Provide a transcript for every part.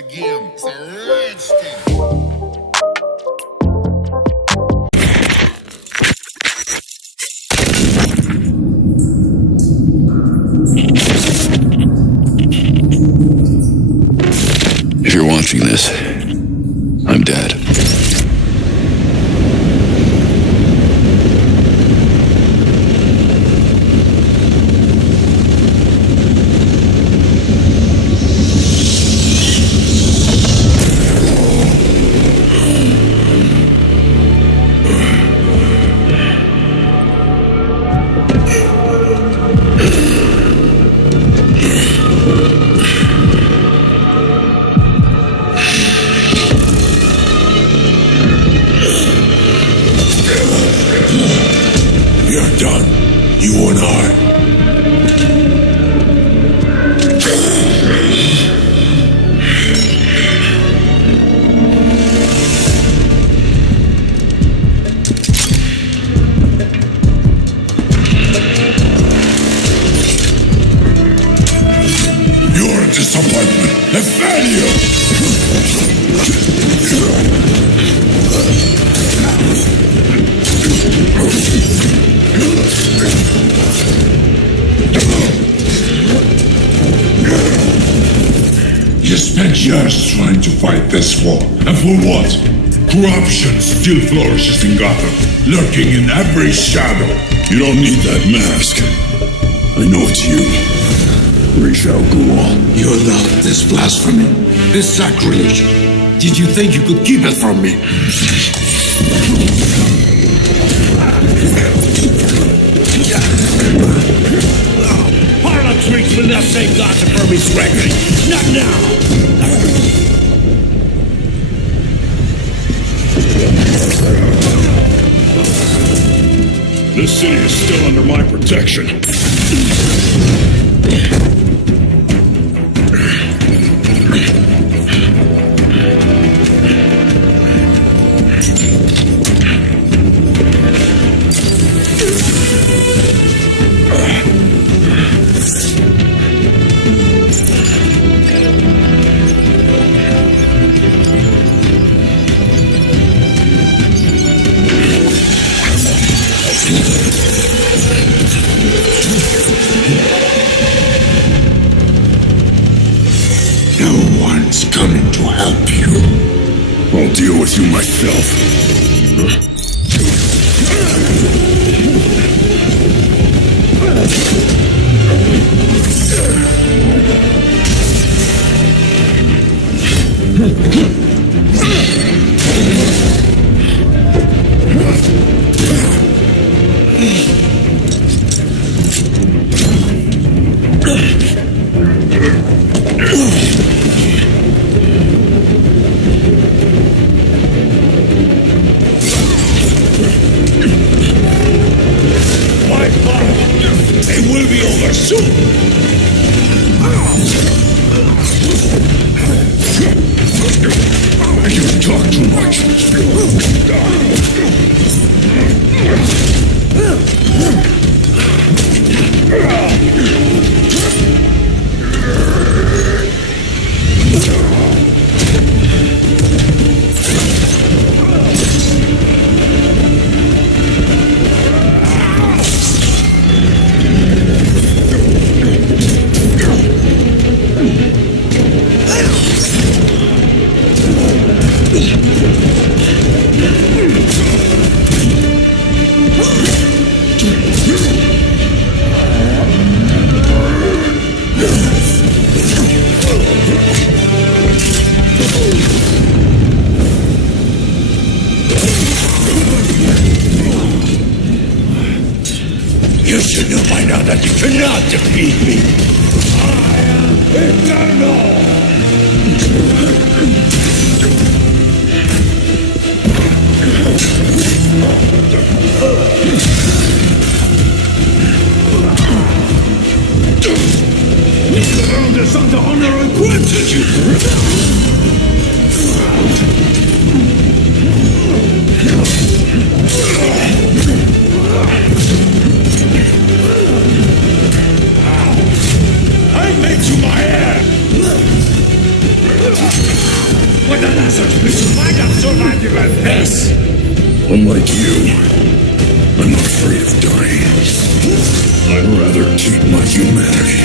again. It's a red skin. If you're watching this, I'm dead. You're done. You and I. You're a disappointment, a failure. You spent years trying to fight this war, and for what? Corruption still flourishes in Gotham, lurking in every shadow. You don't need that mask. I know it's you. Ra's al Ghul. You allowed this blasphemy, this sacrilege. Did you think you could keep it from me? Harlem tricks will not save Gotham from its reckoning. Not now! This city is still under my protection. No one's coming to help you. I'll deal with you myself. It will be over soon! You talk too much. You should know by now that you cannot defeat me! I am eternal! You earned this under honor and granted you! I made you my heir! the Lazarus might have survived even this! Unlike you, I'm afraid of dying. I'd rather keep my humanity.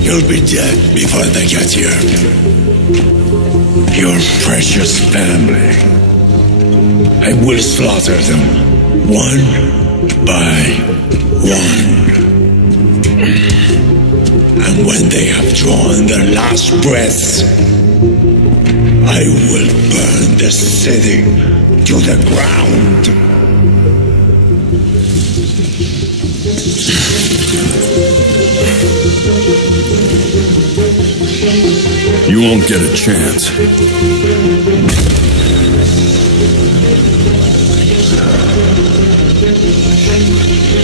You'll be dead before they get here. Your precious family. I will slaughter them, one by one. And when they have drawn their last breaths, I will burn the city to the ground. You won't get a chance.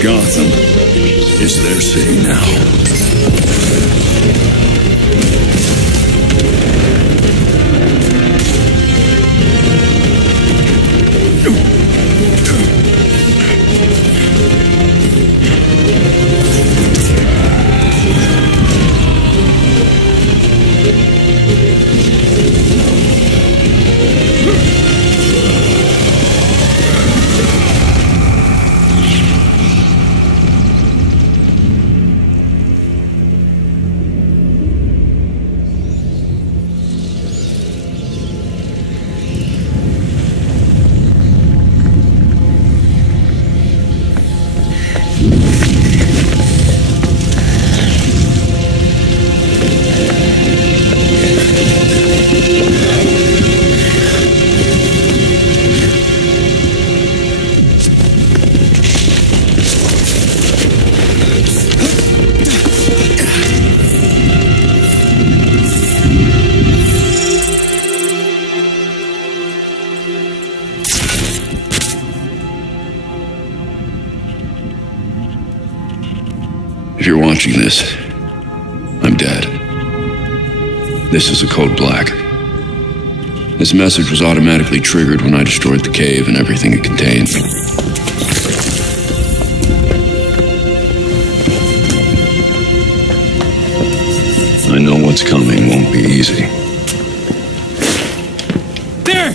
Gotham is their city now. If you're watching this, I'm dead. This is a code black. This message was automatically triggered when I destroyed the cave and everything it contained. I know what's coming won't be easy. There!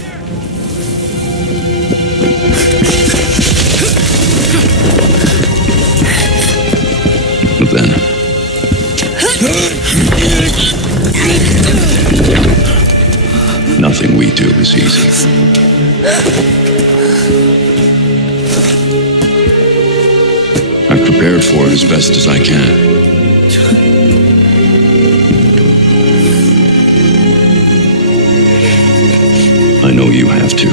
But then, nothing we do is easy. I've prepared for it as best as I can. I know you have too.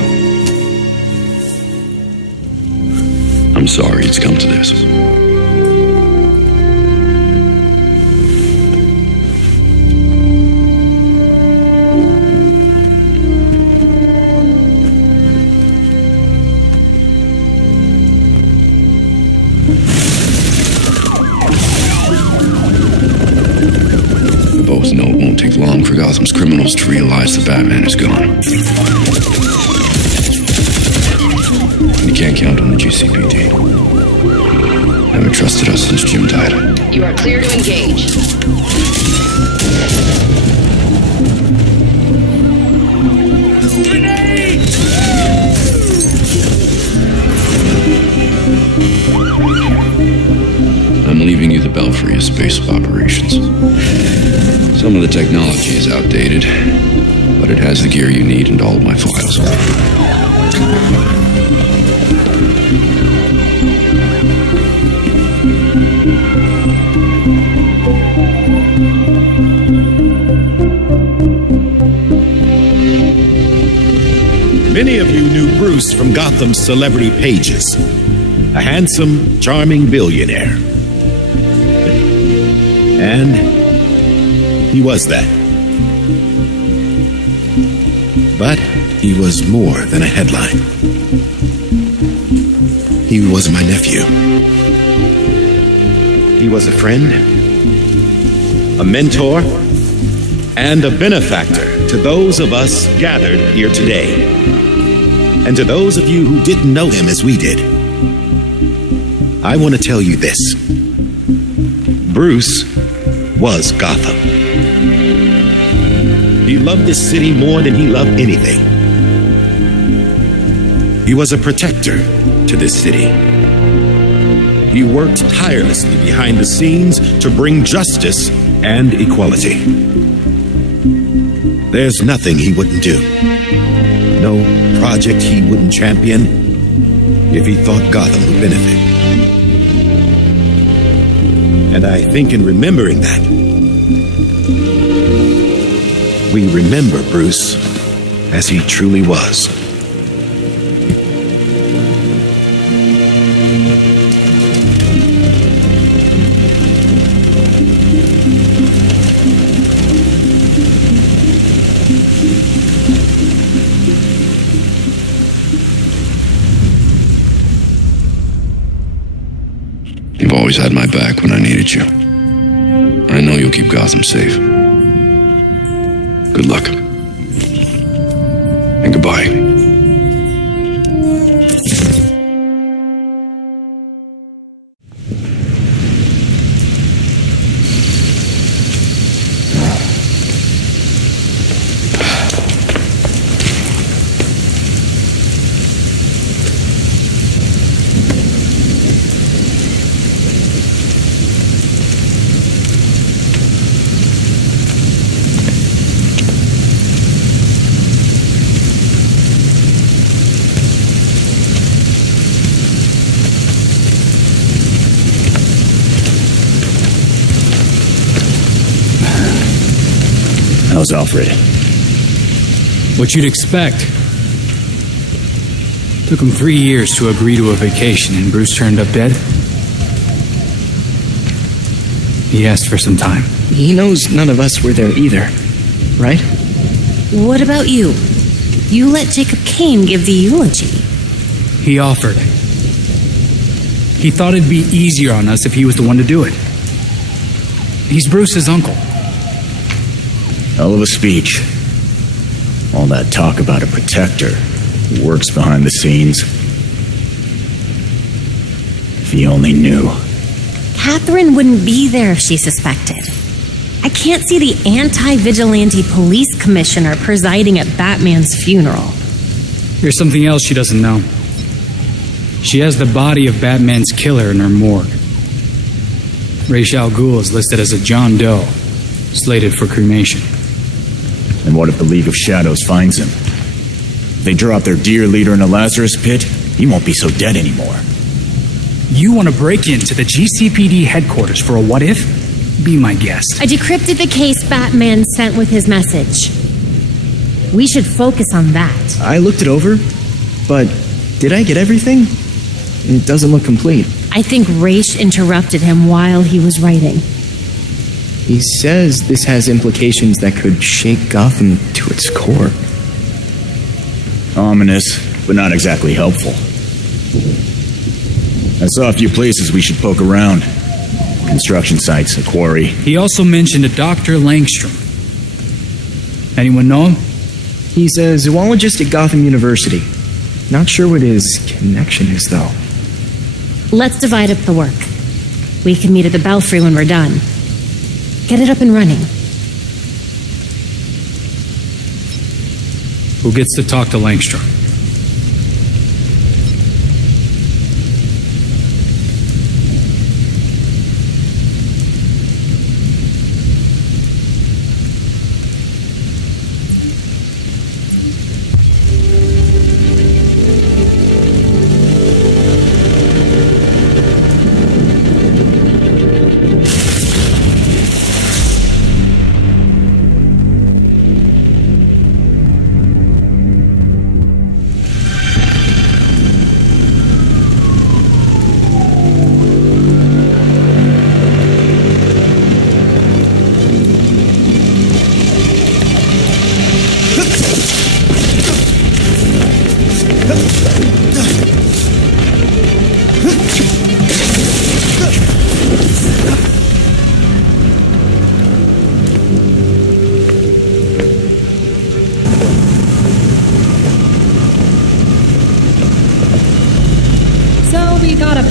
I'm sorry it's come to this. We both know it won't take long for Gotham's criminals to realize the Batman is gone. You can't count on the GCPD. Never trusted us since Jim died. You are clear to engage. I'm leaving you the Belfry as space of operations. Some of the technology is outdated, but it has the gear you need and all of my files. Many of you knew Bruce from Gotham's celebrity pages. A handsome, charming billionaire. And he was that. But he was more than a headline. He was my nephew. He was a friend, a mentor, and a benefactor to those of us gathered here today. And to those of you who didn't know him as we did, I want to tell you this. Bruce was Gotham. He loved this city more than he loved anything. He was a protector to this city. He worked tirelessly behind the scenes to bring justice and equality. There's nothing he wouldn't do. No project he wouldn't champion if he thought Gotham would benefit. And I think in remembering that, we remember Bruce as he truly was. You've always had my back when I needed you. I know you'll keep Gotham safe. Good luck. And goodbye. How's Alfred? What you'd expect. Took him 3 years to agree to a vacation, and Bruce turned up dead. He asked for some time. He knows none of us were there either, right? What about you? You let Jacob Kane give the eulogy. He offered. He thought it'd be easier on us if he was the one to do it. He's Bruce's uncle. Hell of a speech. All that talk about a protector who works behind the scenes. If he only knew. Catherine wouldn't be there if she suspected. I can't see the anti-vigilante police commissioner presiding at Batman's funeral. There's something else she doesn't know. She has the body of Batman's killer in her morgue. Ra's al Ghul is listed as a John Doe, slated for cremation. And what if the League of Shadows finds him? If they drop their dear leader in a Lazarus pit, he won't be so dead anymore. You want to break into the GCPD headquarters for a what if? Be my guest. I decrypted the case Batman sent with his message. We should focus on that. I looked it over, but did I get everything? It doesn't look complete. I think Ra's interrupted him while he was writing. He says this has implications that could shake Gotham to its core. Ominous, but not exactly helpful. I saw a few places we should poke around. Construction sites, a quarry. He also mentioned a Dr. Langstrom. Anyone know him? He's a zoologist at Gotham University. Not sure what his connection is, though. Let's divide up the work. We can meet at the Belfry when we're done. Get it up and running. Who gets to talk to Langstrom?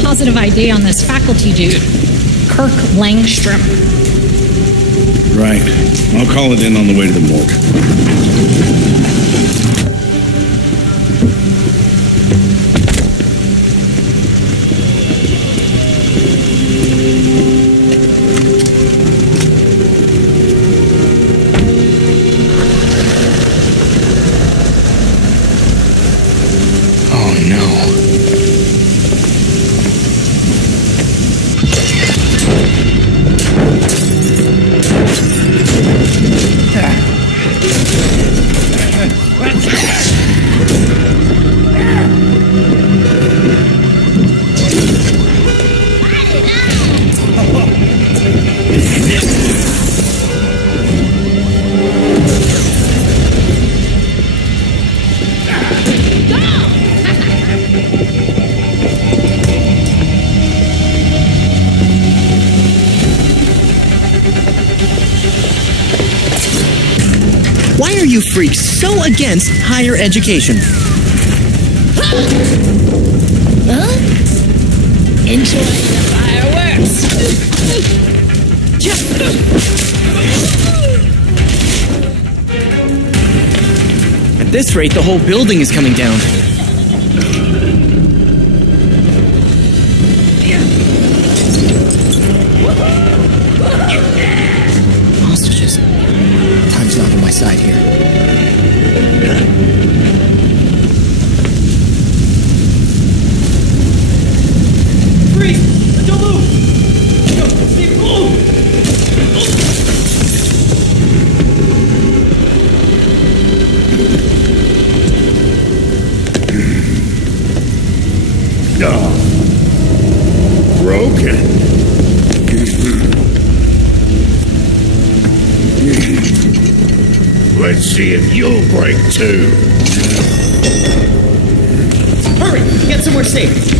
Positive ID on this faculty dude, Kirk Langstrom. Right. I'll call it in on the way to the morgue. Why are you freaks so against higher education? Huh? Enjoy the fireworks. At this rate, the whole building is coming down. Hostages. Time's not on my side here. Freeze! Don't move! Steve, move! Broken. Let's see if you'll break too. Hurry! Get somewhere safe!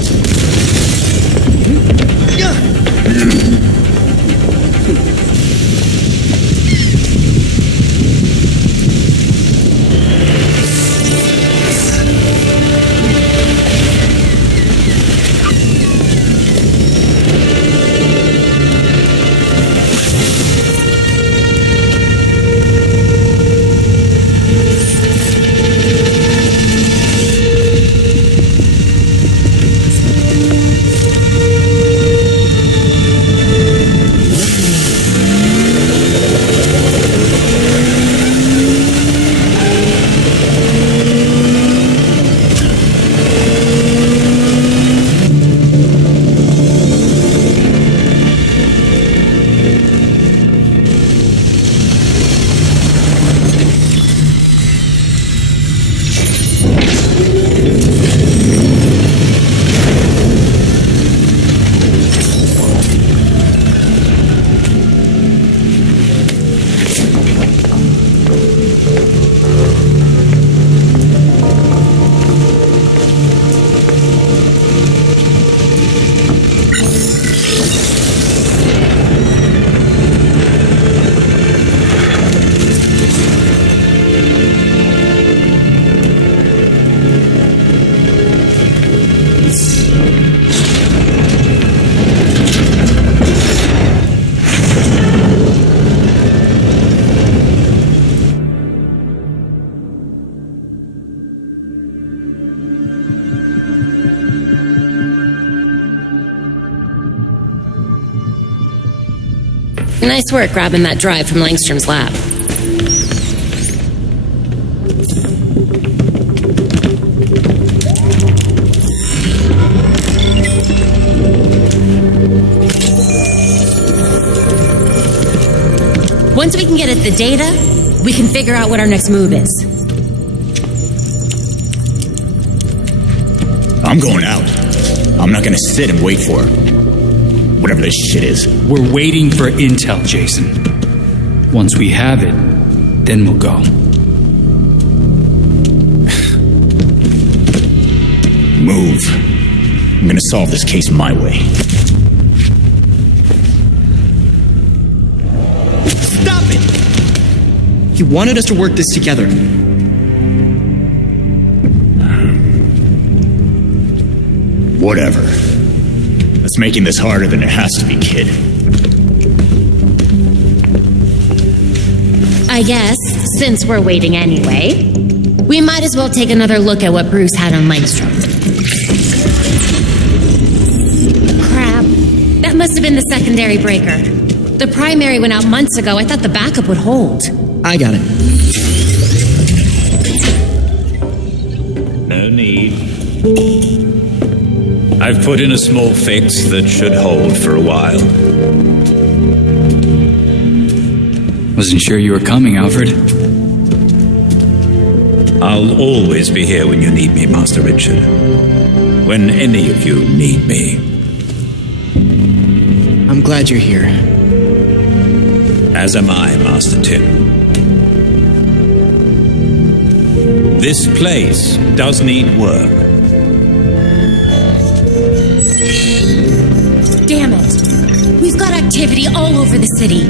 Nice work grabbing that drive from Langstrom's lab. Once we can get at the data, we can figure out what our next move is. I'm going out. I'm not gonna sit and wait for whatever this shit is. We're waiting for intel, Jason. Once we have it, then we'll go. Move. I'm gonna solve this case my way. Stop it! He wanted us to work this together. Whatever. That's making this harder than it has to be, kid. I guess, since we're waiting anyway, we might as well take another look at what Bruce had on Langstrom. Crap. That must have been the secondary breaker. The primary went out months ago. I thought the backup would hold. I got it. No need. I've put in a small fix that should hold for a while. Wasn't sure you were coming, Alfred. I'll always be here when you need me, Master Richard. When any of you need me. I'm glad you're here. As am I, Master Tim. This place does need work. Damn it. We've got activity all over the city.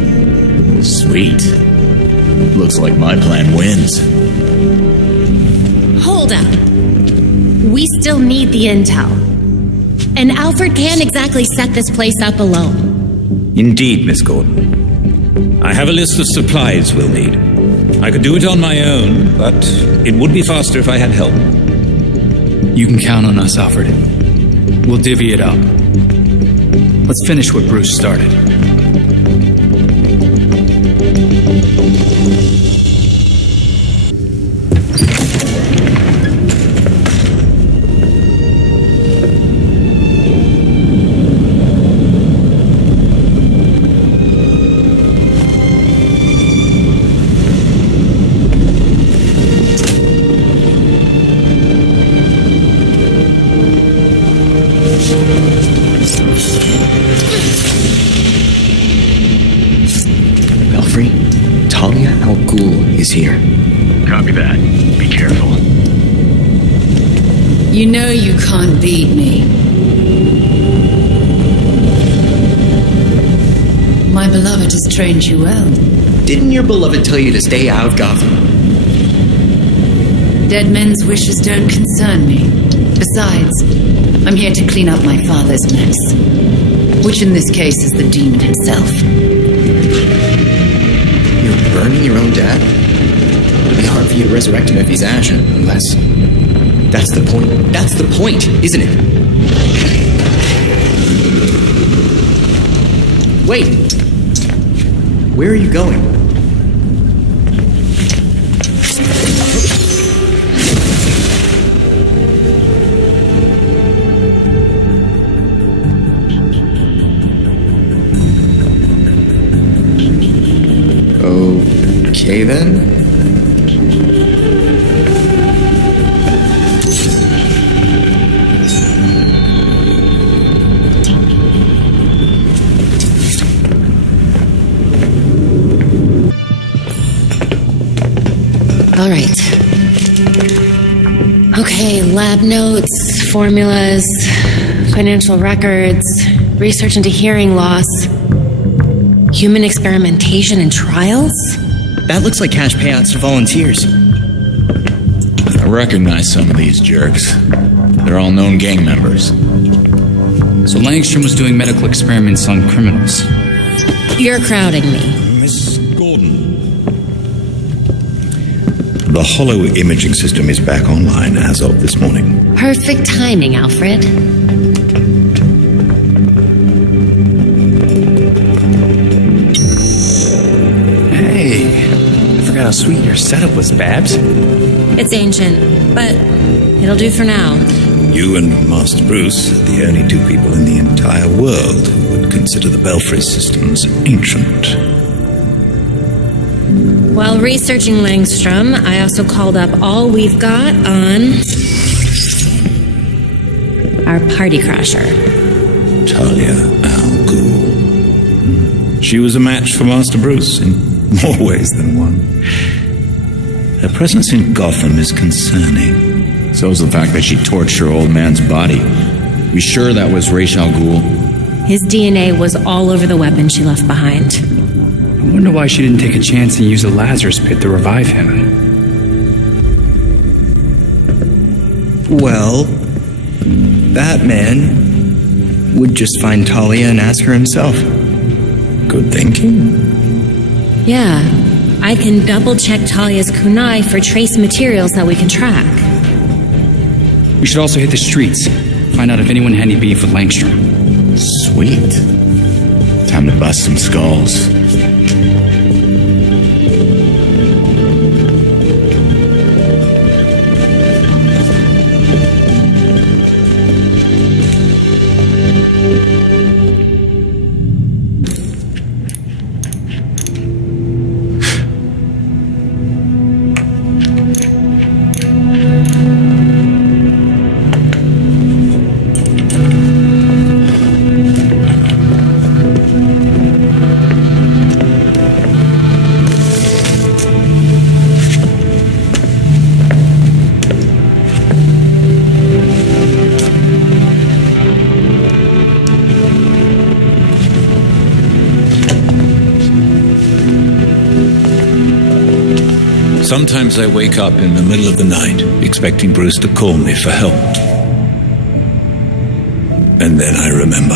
Sweet. Looks like my plan wins. Hold up. We still need the intel. And Alfred can't exactly set this place up alone. Indeed, Miss Gordon. I have a list of supplies we'll need. I could do it on my own, but it would be faster if I had help. You can count on us, Alfred. We'll divvy it up. Let's finish what Bruce started. Is here. Copy that. Be careful. You know you can't beat me. My beloved has trained you well. Didn't your beloved tell you to stay out of Gotham? Dead men's wishes don't concern me. Besides, I'm here to clean up my father's mess, which in this case is the demon himself. You're burning your own dad? It'll be hard for you to resurrect him if he's ashen, unless... That's the point. That's the point, isn't it? Wait! Where are you going? Okay then. All right. Okay, lab notes, formulas, financial records, research into hearing loss, human experimentation and trials? That looks like cash payouts to volunteers. I recognize some of these jerks. They're all known gang members. So Langstrom was doing medical experiments on criminals. You're crowding me. Miss Gordon. The hollow imaging system is back online as of this morning. Perfect timing, Alfred. how sweet your setup was, Babs. It's ancient, but it'll do for now. You and Master Bruce are the only two people in the entire world who would consider the Belfry systems ancient. While researching Langstrom, I also called up all we've got on our party crasher. Talia al Ghul. She was a match for Master Bruce in more ways than one. Her presence in Gotham is concerning. So is the fact that she torched her old man's body. We sure that was Ra's al Ghul? His DNA was all over the weapon she left behind. I wonder why she didn't take a chance and use the Lazarus pit to revive him. Well, Batman would just find Talia and ask her himself. Good thinking. Yeah, I can double-check Talia's kunai for trace materials that we can track. We should also hit the streets, find out if anyone had any beef with Langstrom. Sweet. Time to bust some skulls. Sometimes I wake up in the middle of the night, expecting Bruce to call me for help. And then I remember.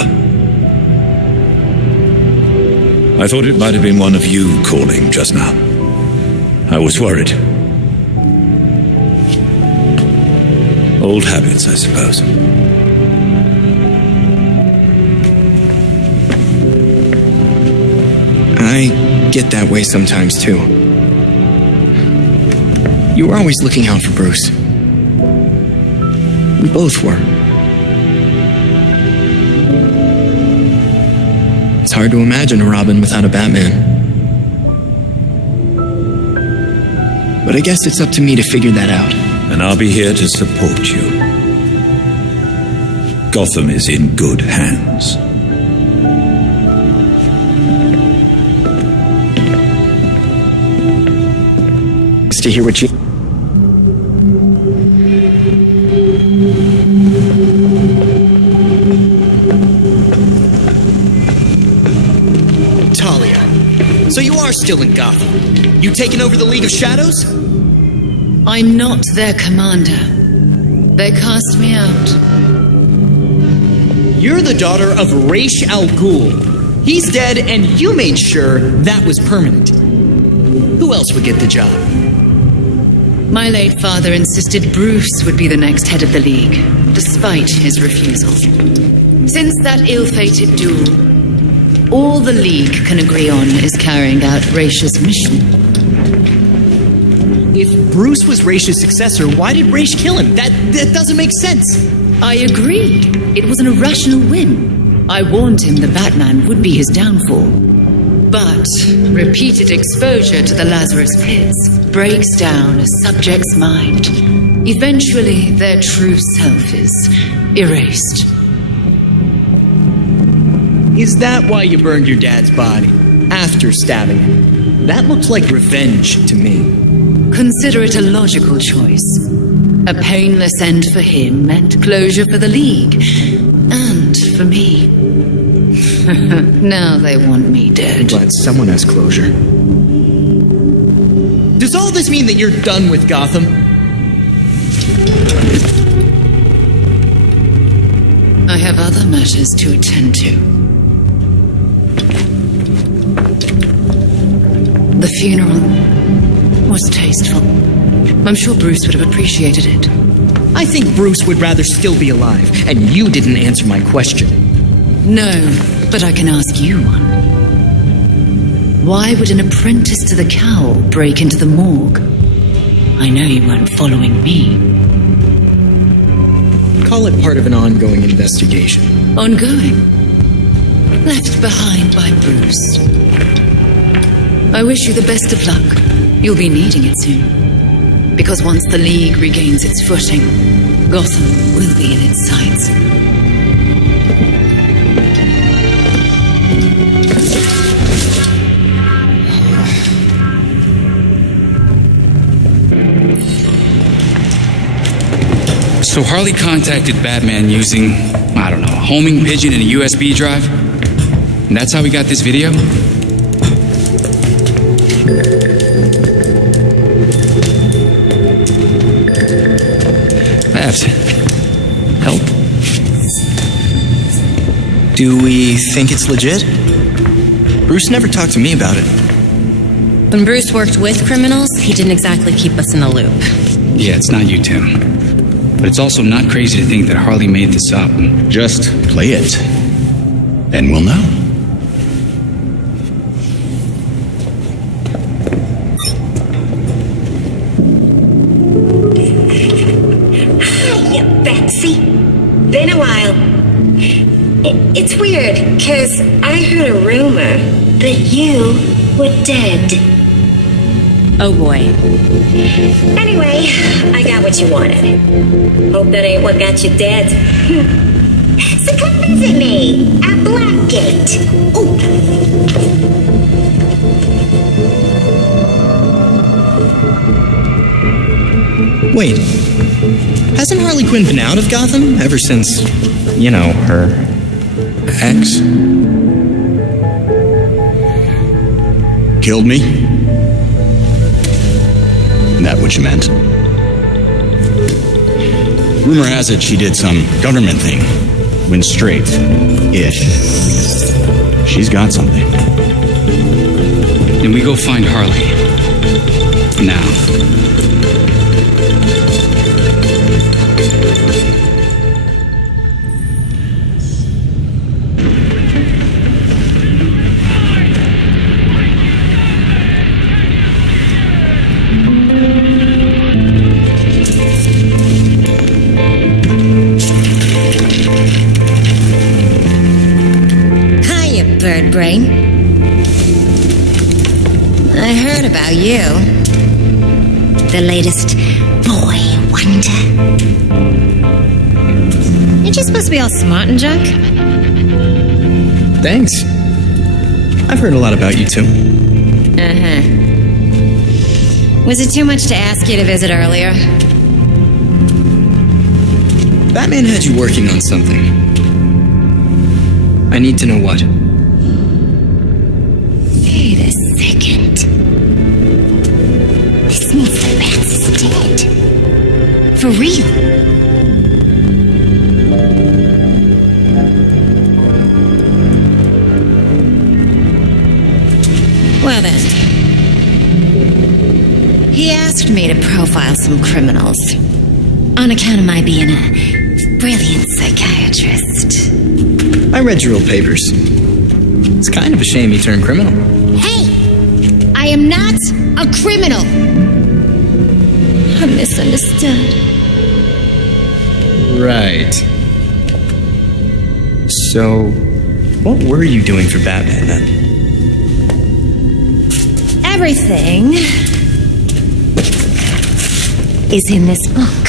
I thought it might have been one of you calling just now. I was worried. Old habits, I suppose. I get that way sometimes, too. You were always looking out for Bruce. We both were. It's hard to imagine a Robin without a Batman. But I guess it's up to me to figure that out. And I'll be here to support you. Gotham is in good hands. Just to hear what you... Talia, so you are still in Gotham. You taking over the League of Shadows? I'm not their commander. They cast me out. You're the daughter of Ra's al Ghul. He's dead, and you made sure that was permanent. Who else would get the job? My late father insisted Bruce would be the next head of the League, despite his refusal. Since that ill-fated duel, all the League can agree on is carrying out Ra's mission. If Bruce was Ra's successor, why did Ra's kill him? That doesn't make sense. I agree. It was an irrational whim. I warned him the Batman would be his downfall. But repeated exposure to the Lazarus pits breaks down a subject's mind. Eventually, their true self is erased. Is that why you burned your dad's body? After stabbing him? That looks like revenge to me. Consider it a logical choice. A painless end for him and closure for the League. And for me. Now they want me dead. I'm glad someone has closure. Does all this mean that you're done with Gotham? I have other matters to attend to. The funeral was tasteful. I'm sure Bruce would have appreciated it. I think Bruce would rather still be alive, and you didn't answer my question. No, but I can ask you one. Why would an apprentice to the cowl break into the morgue? I know you weren't following me. Call it part of an ongoing investigation. Ongoing. Left behind by Bruce. I wish you the best of luck. You'll be needing it soon. Because once the League regains its footing, Gotham will be in its sights. So Harley contacted Batman using, I don't know, a homing pigeon and a USB drive? And that's how we got this video? Babs, help. Do we think it's legit? Bruce never talked to me about it. When Bruce worked with criminals, he didn't exactly keep us in the loop. Yeah, it's not you, Tim. But it's also not crazy to think that Harley made this up. Just play it, and we'll know. Hiya, Betsy. Been a while. It's weird, because I heard a rumor that you were dead. Oh boy. Anyway, I got what you wanted. Hope that ain't what got you dead. So come visit me at Blackgate. Ooh. Wait, hasn't Harley Quinn been out of Gotham ever since, you know, her ex? Killed me? That what you meant? Rumor has it she did some government thing. Went straight. Ish. She's got something. Then we go find Harley. Now. Bird brain. I heard about you. The latest boy wonder. Ain't you supposed to be all smart and junk? Thanks. I've heard a lot about you too. Uh-huh. Was it too much to ask you to visit earlier? Batman had you working on something. I need to know what. Wait a second. This means the Bats is dead. For real. Well then. He asked me to profile some criminals. On account of my being a brilliant psychiatrist. I read your old papers. It's kind of a shame you turned criminal. Hey! I am not a criminal! I'm misunderstood. Right. So, what were you doing for Batman then? Everything is in this book.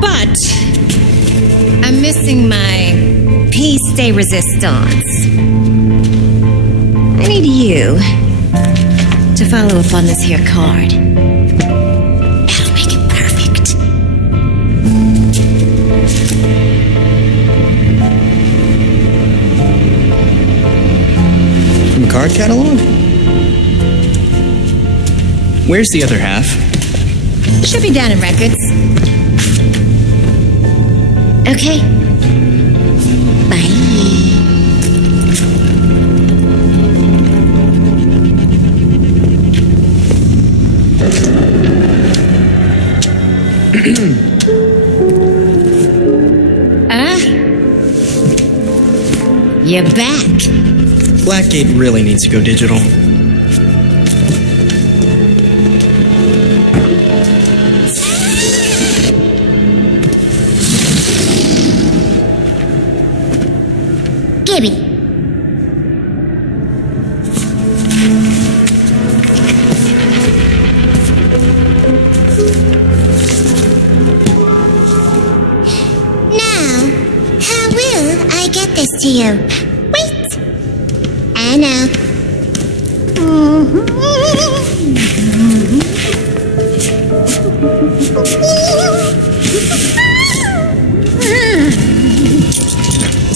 But I'm missing my piece de resistance. I need you to follow up on this here card. That'll make it perfect. From a card catalog? Where's the other half? Should be down in records. Okay. Bye. You're back. Blackgate really needs to go digital. Gibby. Now, how will I get this to you? Wait. I know.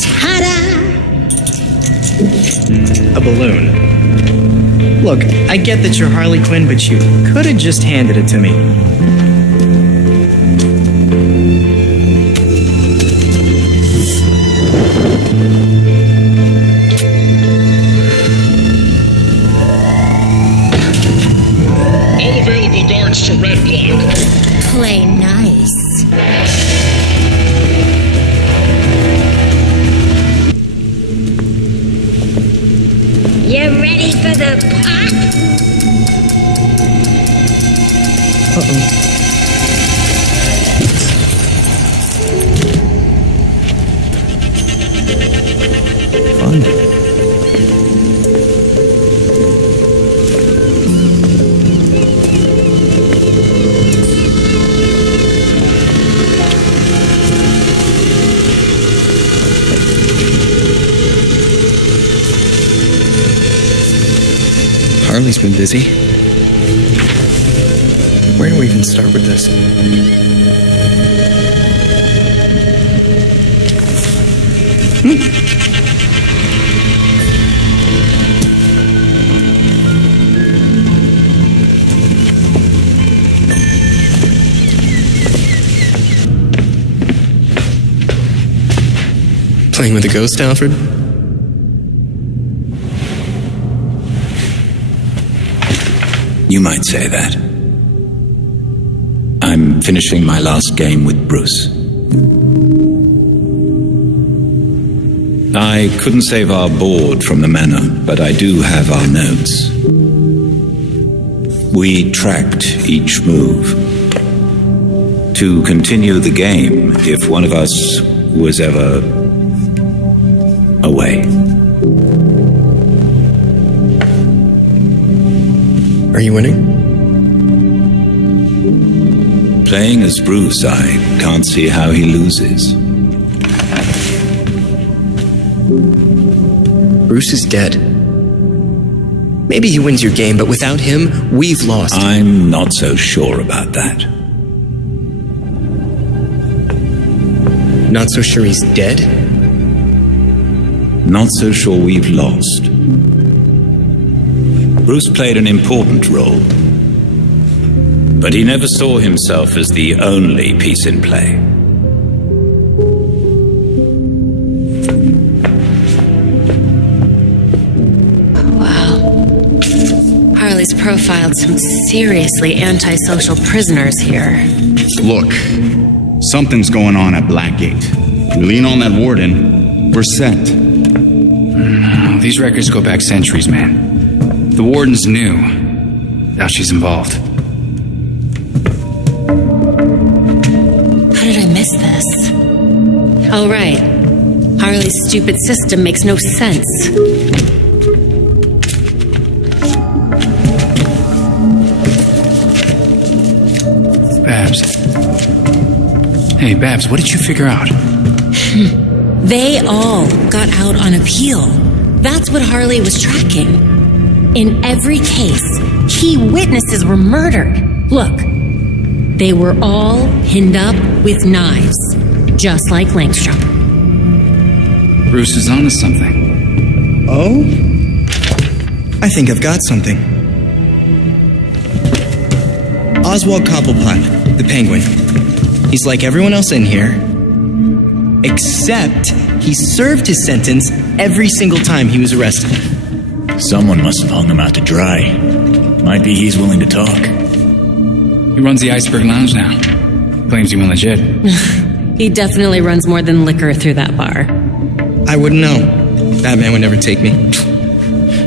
Ta-da! A balloon. Look, I get that you're Harley Quinn, but you could have just handed it to me. All available guards to red block. Play nice. You ready for the pop? Fun. Harley's been busy. Where do we even start with this? Playing with a ghost, Alfred? You might say that. I'm finishing my last game with Bruce. I couldn't save our board from the manor, but I do have our notes. We tracked each move to continue the game if one of us was ever away. Are you winning? Playing as Bruce, I can't see how he loses. Bruce is dead. Maybe he wins your game, but without him, we've lost. I'm not so sure about that. Not so sure he's dead? Not so sure we've lost. Bruce played an important role, but he never saw himself as the only piece in play. Harley's profiled some seriously antisocial prisoners here. Look, something's going on at Blackgate. We lean on that warden, we're set. These records go back centuries, man. The warden's new. Now she's involved. How did I miss this? Oh, right. Harley's stupid system makes no sense. Babs. Hey, Babs, what did you figure out? They all got out on appeal. That's what Harley was tracking. In every case, key witnesses were murdered. Look, they were all pinned up with knives, just like Langstrom. Bruce is onto something. Oh? I think I've got something. Oswald Cobblepot, the Penguin. He's like everyone else in here, except he served his sentence every single time he was arrested. Someone must have hung him out to dry. Might be he's willing to talk. He runs the Iceberg Lounge now. Claims he went legit. He definitely runs more than liquor through that bar. I wouldn't know. That man would never take me.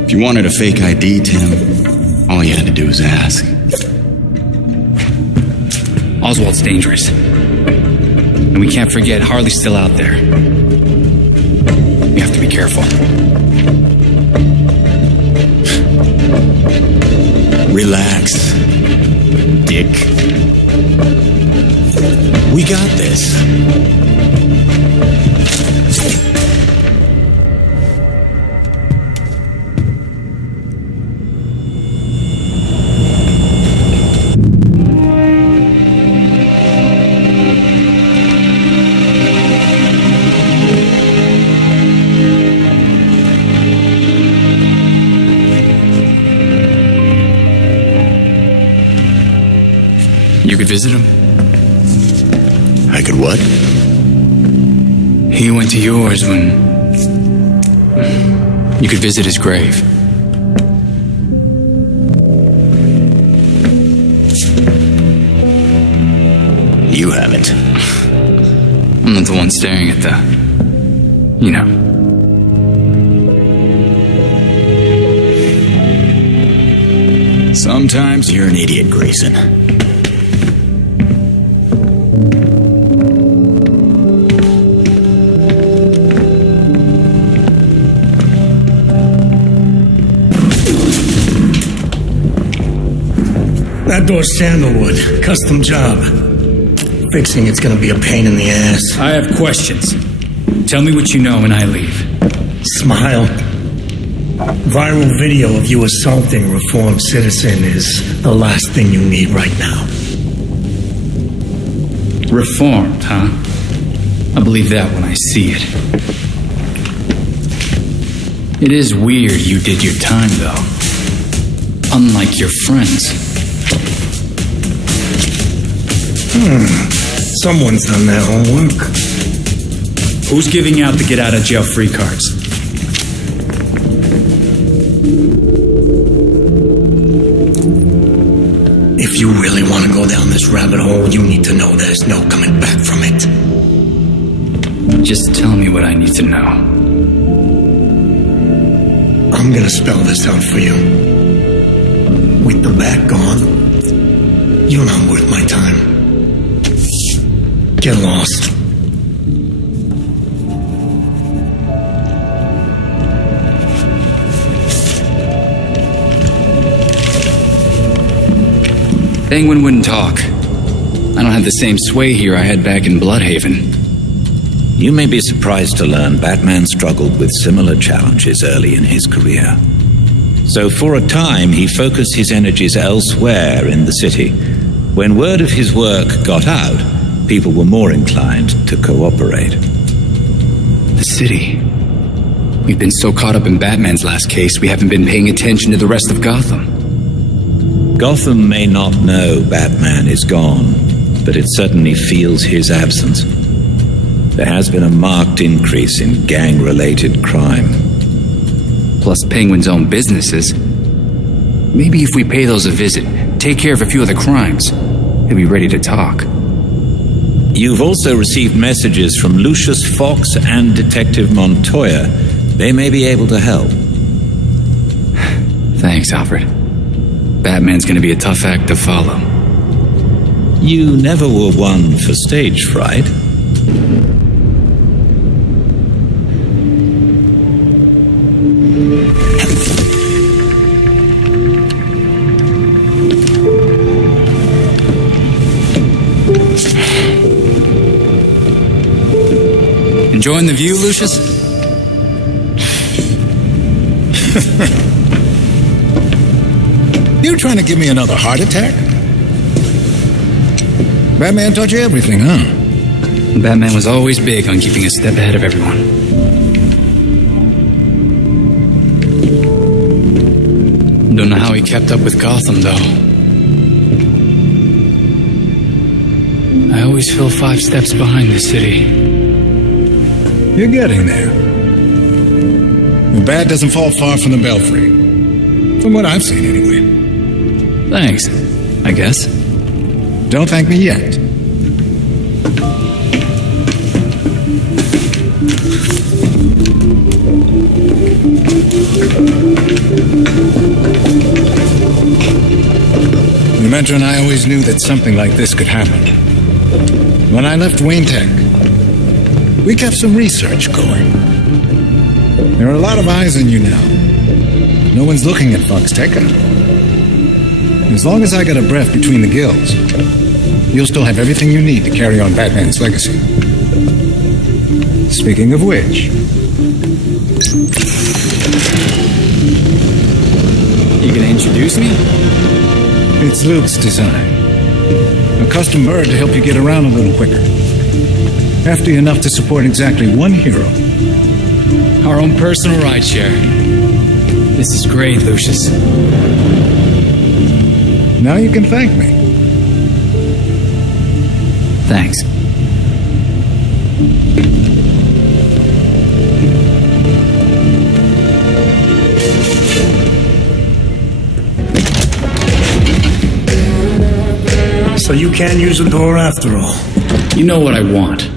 If you wanted a fake ID, Tim, all you had to do was ask. Oswald's dangerous. And we can't forget Harley's still out there. We have to be careful. Relax, Dick. We got this. You could visit him? I could what? He went to yours when... You could visit his grave. You haven't. I'm not the one staring at the... You know. Sometimes You're an idiot, Grayson. That door's sandalwood. Custom job. Fixing it's gonna be a pain in the ass. I have questions. Tell me what you know and I leave. Smile. Viral video of you assaulting reformed citizen is the last thing you need right now. Reformed, huh? I believe that when I see it. It is weird you did your time, though. Unlike your friends. Someone's done their homework. Who's giving out the get-out-of-jail-free cards? If you really want to go down this rabbit hole, you need to know there's no coming back from it. Just tell me what I need to know. I'm gonna spell this out for you. With the bat gone, you're not worth my time. Get lost. Penguin wouldn't talk. I don't have the same sway here I had back in Bloodhaven. You may be surprised to learn Batman struggled with similar challenges early in his career. So for a time, he focused his energies elsewhere in the city. When word of his work got out, people were more inclined to cooperate. The city. We've been so caught up in Batman's last case, we haven't been paying attention to the rest of Gotham. Gotham may not know Batman is gone, but it certainly feels his absence. There has been a marked increase in gang-related crime. Plus Penguin's own businesses. Maybe if we pay those a visit, take care of a few of the crimes, he'll be ready to talk. You've also received messages from Lucius Fox and Detective Montoya. They may be able to help. Thanks, Alfred. Batman's gonna be a tough act to follow. You never were one for stage fright. Enjoying the view, Lucius? You trying to give me another heart attack? Batman taught you everything, huh? Batman was always big on keeping a step ahead of everyone. Don't know how he kept up with Gotham, though. I always feel 5 steps behind the city. You're getting there. The bat doesn't fall far from the belfry. From what I've seen, anyway. Thanks, I guess. Don't thank me yet. Mentor and I always knew that something like this could happen. When I left Wayne Tech, we kept some research going. There are a lot of eyes on you now. No one's looking at Foxteca. As long as I got a breath between the gills, you'll still have everything you need to carry on Batman's legacy. Speaking of which... You gonna introduce me? It's Luke's design. A custom bird to help you get around a little quicker. Hefty enough to support exactly one hero. Our own personal rideshare. This is great, Lucius. Now you can thank me. Thanks. So you can't use the door after all. You know what I want.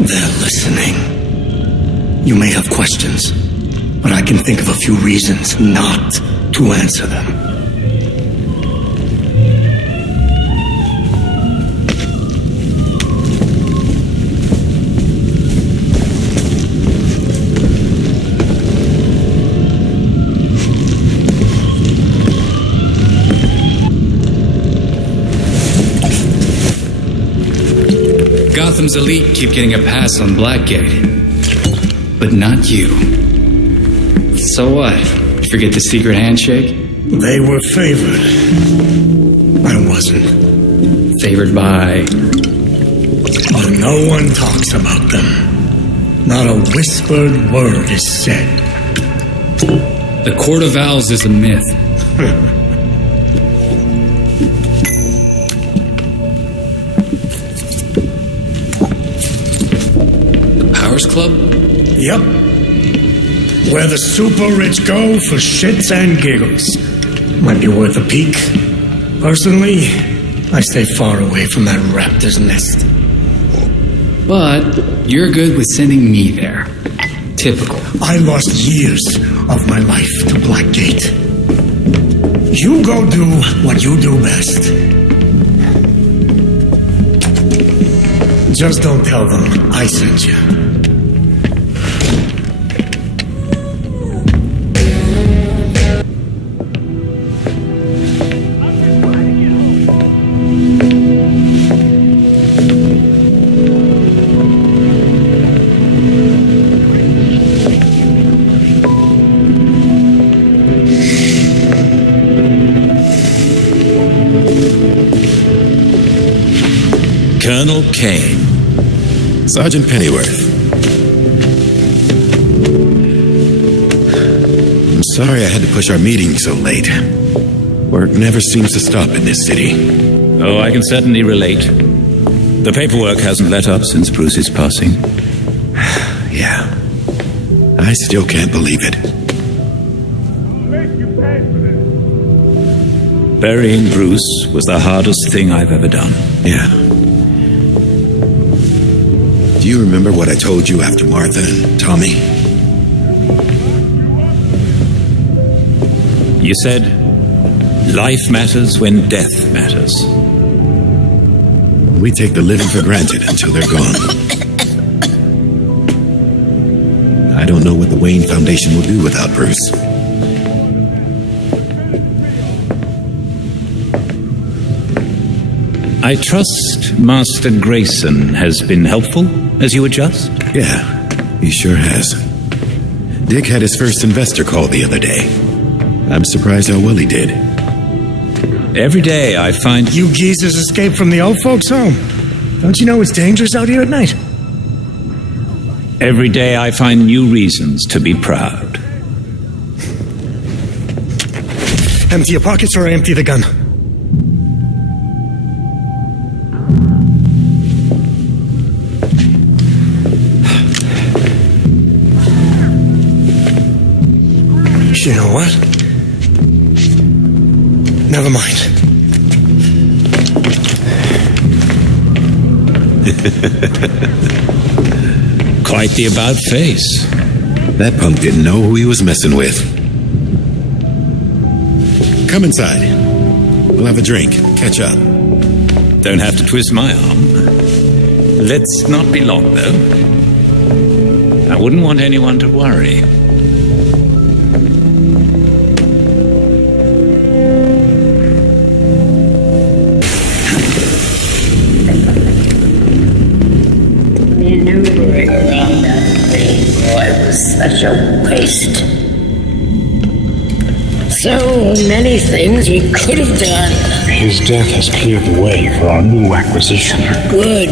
They're listening. You may have questions, but I can think of a few reasons not to answer them. Gotham's elite keep getting a pass on Blackgate. But not you. So what? You forget the secret handshake? They were favored. I wasn't. Favored by... But no one talks about them. Not a whispered word is said. The Court of Owls is a myth. Powers Club? Yep. Where the super rich go for shits and giggles. Might be worth a peek. Personally, I stay far away from that raptor's nest. But you're good with sending me there. Typical. I lost years of my life to Blackgate. You go do what you do best. Just don't tell them I sent you. Colonel Kane. Sergeant Pennyworth. I'm sorry I had to push our meeting so late. Work never seems to stop in this city. Oh, I can certainly relate. The paperwork hasn't let up since Bruce's passing. Yeah. I still can't believe it. Burying Bruce was the hardest thing I've ever done. Yeah. Do you remember what I told you after Martha and Tommy? You said, life matters when death matters. We take the living for granted until they're gone. I don't know what the Wayne Foundation will do without Bruce. I trust Master Grayson has been helpful as you adjust? Yeah, he sure has. Dick had his first investor call the other day. I'm surprised how well he did. Every day I find... You geezers escaped from the old folks' home. Don't you know it's dangerous out here at night? Every day I find new reasons to be proud. Empty your pockets or empty the gun. You know what? Never mind. Quite the about face. That punk didn't know who he was messing with. Come inside. We'll have a drink, catch up. Don't have to twist my arm. Let's not be long, though. I wouldn't want anyone to worry. Maneuvering around that thing, boy, was such a waste. So many things we could have done. His death has cleared the way for our new acquisition. Good.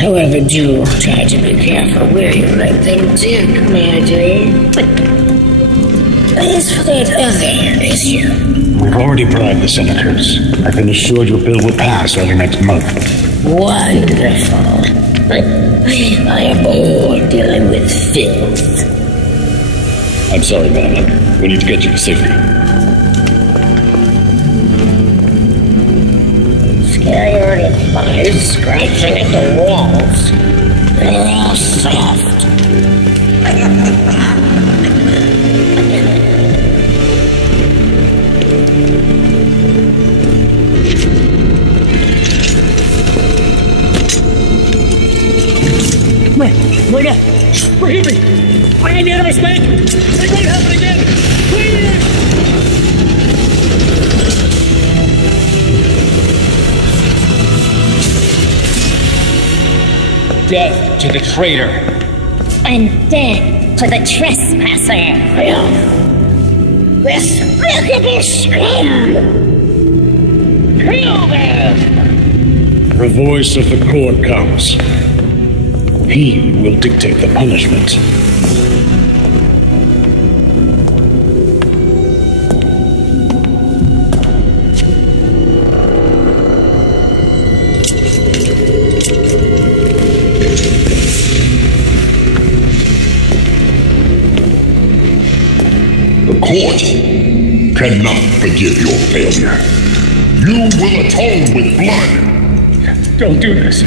However, do try to be careful where you let them dig, Marjorie. But as for that other issue... We've already bribed the senators. I've been assured your bill will pass early next month. Wonderful. I abhor dealing with filth. I'm sorry, Madam. We need to get you to safety. Scary little flies scratching at the walls. They're all soft. Wait up! Forgive me! I made a mistake! It won't happen again! Please! Death to the traitor! And death to the trespasser! Despicable scum! Kill them! The voice of the court comes. He will dictate the punishment. The court cannot forgive your failure. You will atone with blood. Don't do this.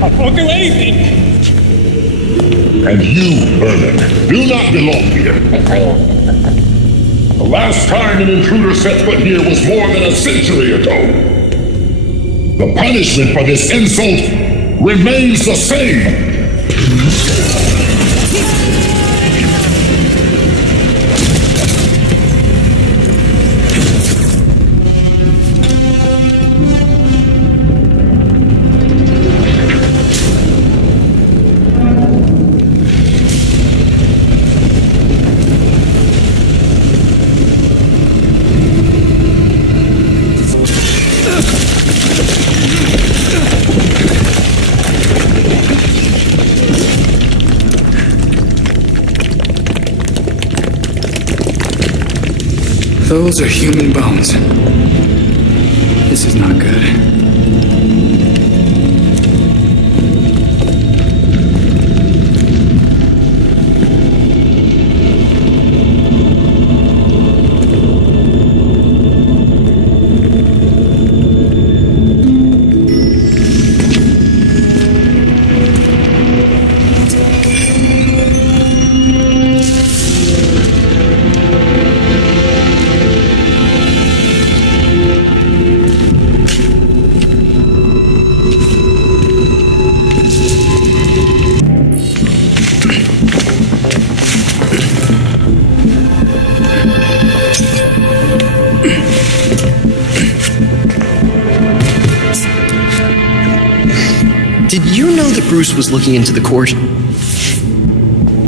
I won't do anything! And you, Vernon, do not belong here. The last time an intruder set foot here was more than a century ago. The punishment for this insult remains the same. Those are human bones. This is not good. Did you know that Bruce was looking into the court?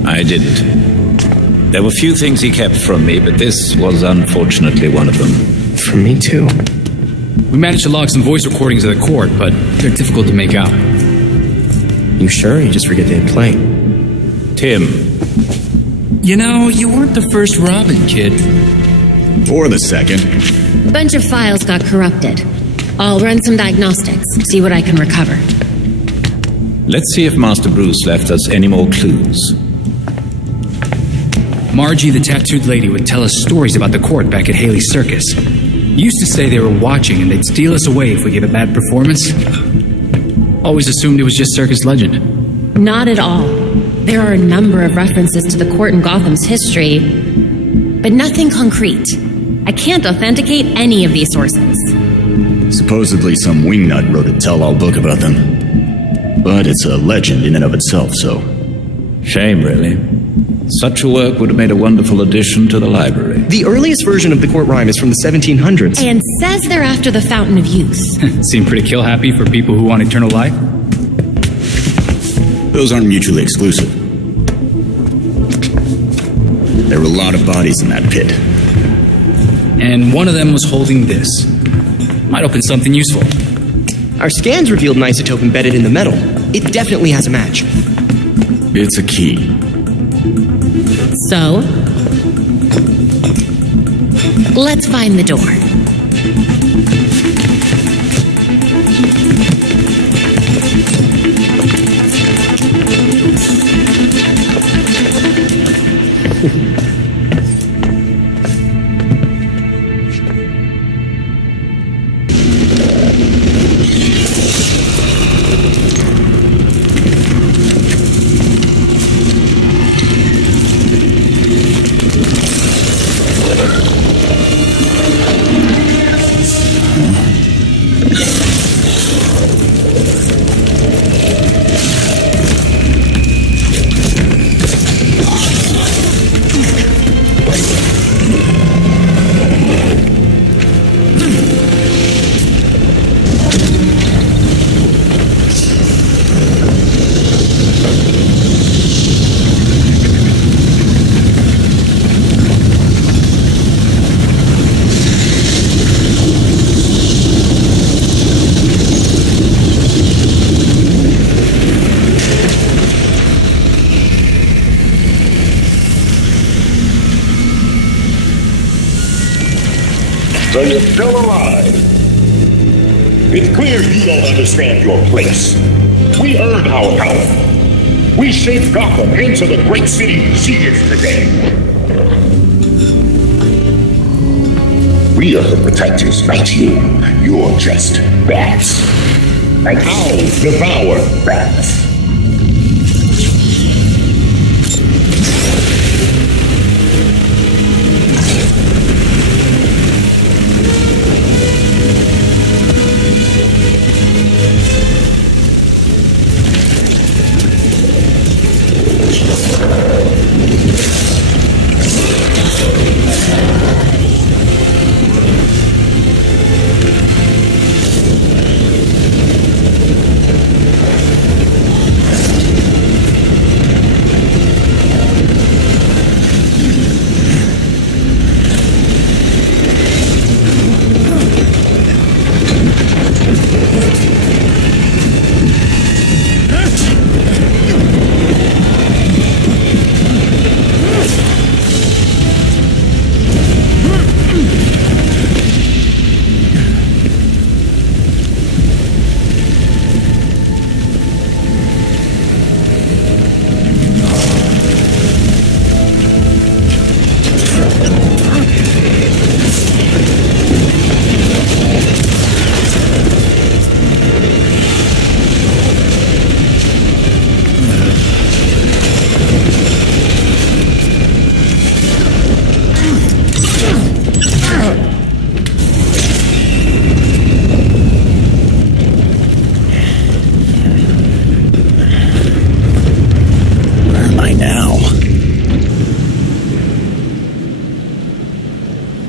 I didn't. There were few things he kept from me, but this was unfortunately one of them. From me too. We managed to log some voice recordings of the court, but they're difficult to make out. You sure? You just forget they had playing. Tim. You know, you weren't the first Robin, kid. Or the second. A bunch of files got corrupted. I'll run some diagnostics, see what I can recover. Let's see if Master Bruce left us any more clues. Margie, the tattooed lady, would tell us stories about the court back at Haley's Circus. Used to say they were watching and they'd steal us away if we gave a bad performance. Always assumed it was just circus legend. Not at all. There are a number of references to the court in Gotham's history, but nothing concrete. I can't authenticate any of these sources. Supposedly some wingnut wrote a tell-all book about them. But it's a legend in and of itself, so... Shame, really. Such a work would have made a wonderful addition to the library. The earliest version of the court rhyme is from the 1700s. And says they're after the Fountain of Youth. Seem pretty kill-happy for people who want eternal life. Those aren't mutually exclusive. There were a lot of bodies in that pit. And one of them was holding this. Might open something useful. Our scans revealed an isotope embedded in the metal. It definitely has a match. It's a key. So, let's find the door. So you're still alive. It's clear you don't understand your place. We earned our power. We shaped Gotham into the great city she is today. We are the protectors, not you. You're just bats. And owls devour bats.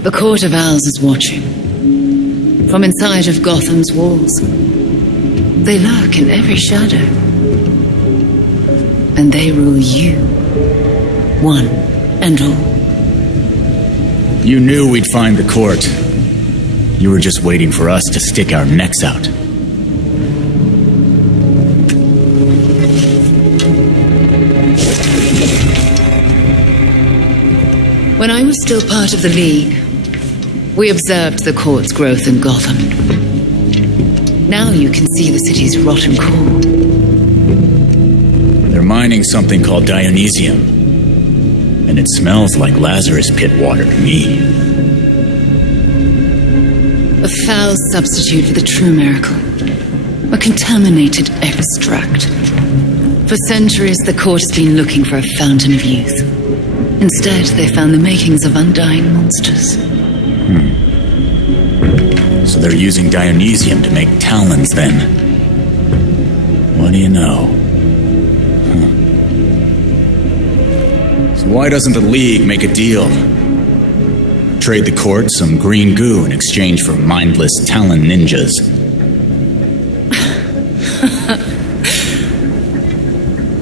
The Court of Owls is watching. From inside of Gotham's walls. They lurk in every shadow. And they rule you. One and all. You knew we'd find the court. You were just waiting for us to stick our necks out. When I was still part of the League, we observed the court's growth in Gotham. Now you can see the city's rotten core. They're mining something called Dionysium. and it smells like Lazarus Pit water to me. A foul substitute for the true miracle. A contaminated extract. For centuries, the court has been looking for a fountain of youth. Instead, they found the makings of undying monsters. So they're using Dionysium to make talons, then. What do you know? So why doesn't the League make a deal? Trade the court some green goo in exchange for mindless talon ninjas.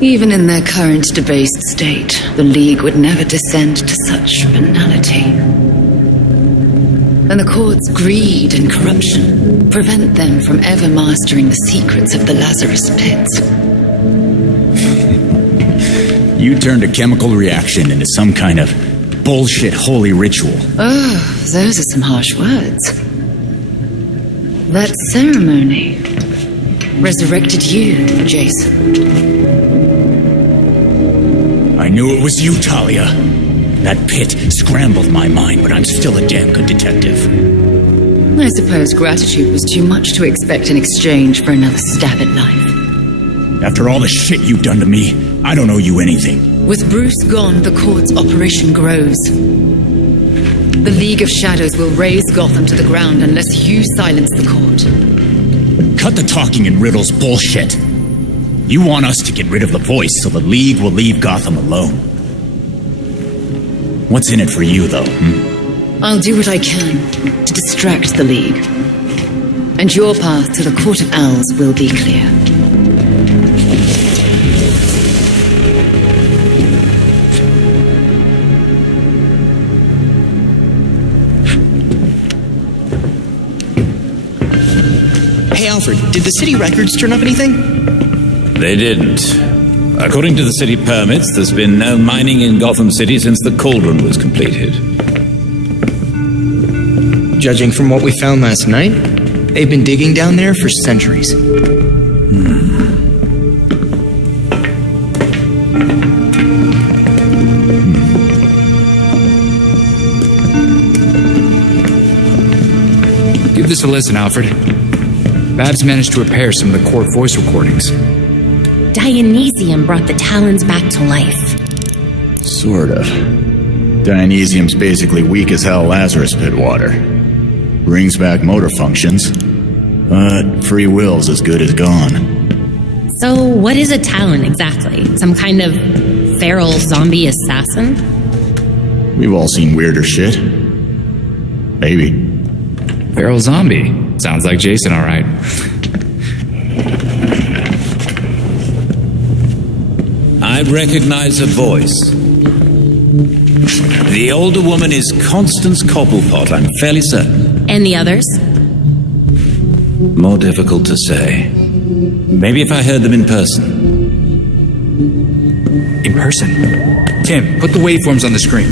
Even in their current debased state, the League would never descend to such banality. And the court's greed and corruption prevent them from ever mastering the secrets of the Lazarus Pits. You turned a chemical reaction into some kind of bullshit holy ritual. Oh, those are some harsh words. That ceremony resurrected you, Jason. I knew it was you, Talia. That pit scrambled my mind, but I'm still a damn good detective. I suppose gratitude was too much to expect in exchange for another stab at life. After all the shit you've done to me, I don't owe you anything. With Bruce gone, the court's operation grows. The League of Shadows will raze Gotham to the ground unless you silence the court. Cut the talking in riddles bullshit. You want us to get rid of the voice so the League will leave Gotham alone. What's in it for you, though? I'll do what I can to distract the League. And your path to the Court of Owls will be clear. Hey, Alfred, did the city records turn up anything? They didn't. According to the city permits, there's been no mining in Gotham City since the cauldron was completed. Judging from what we found last night, they've been digging down there for centuries. Give this a listen, Alfred. Babs managed to repair some of the court voice recordings. Dionysium brought the talons back to life. Sort of. Dionysium's basically weak as hell Lazarus Pit water. Brings back motor functions, but free will's as good as gone. So, what is a talon exactly? Some kind of feral zombie assassin? We've all seen weirder shit. Maybe. Feral zombie. Sounds like Jason, all right. I recognize a voice. The older woman is Constance Cobblepot, I'm fairly certain. And the others? More difficult to say. Maybe if I heard them in person. In person? Tim, put the waveforms on the screen.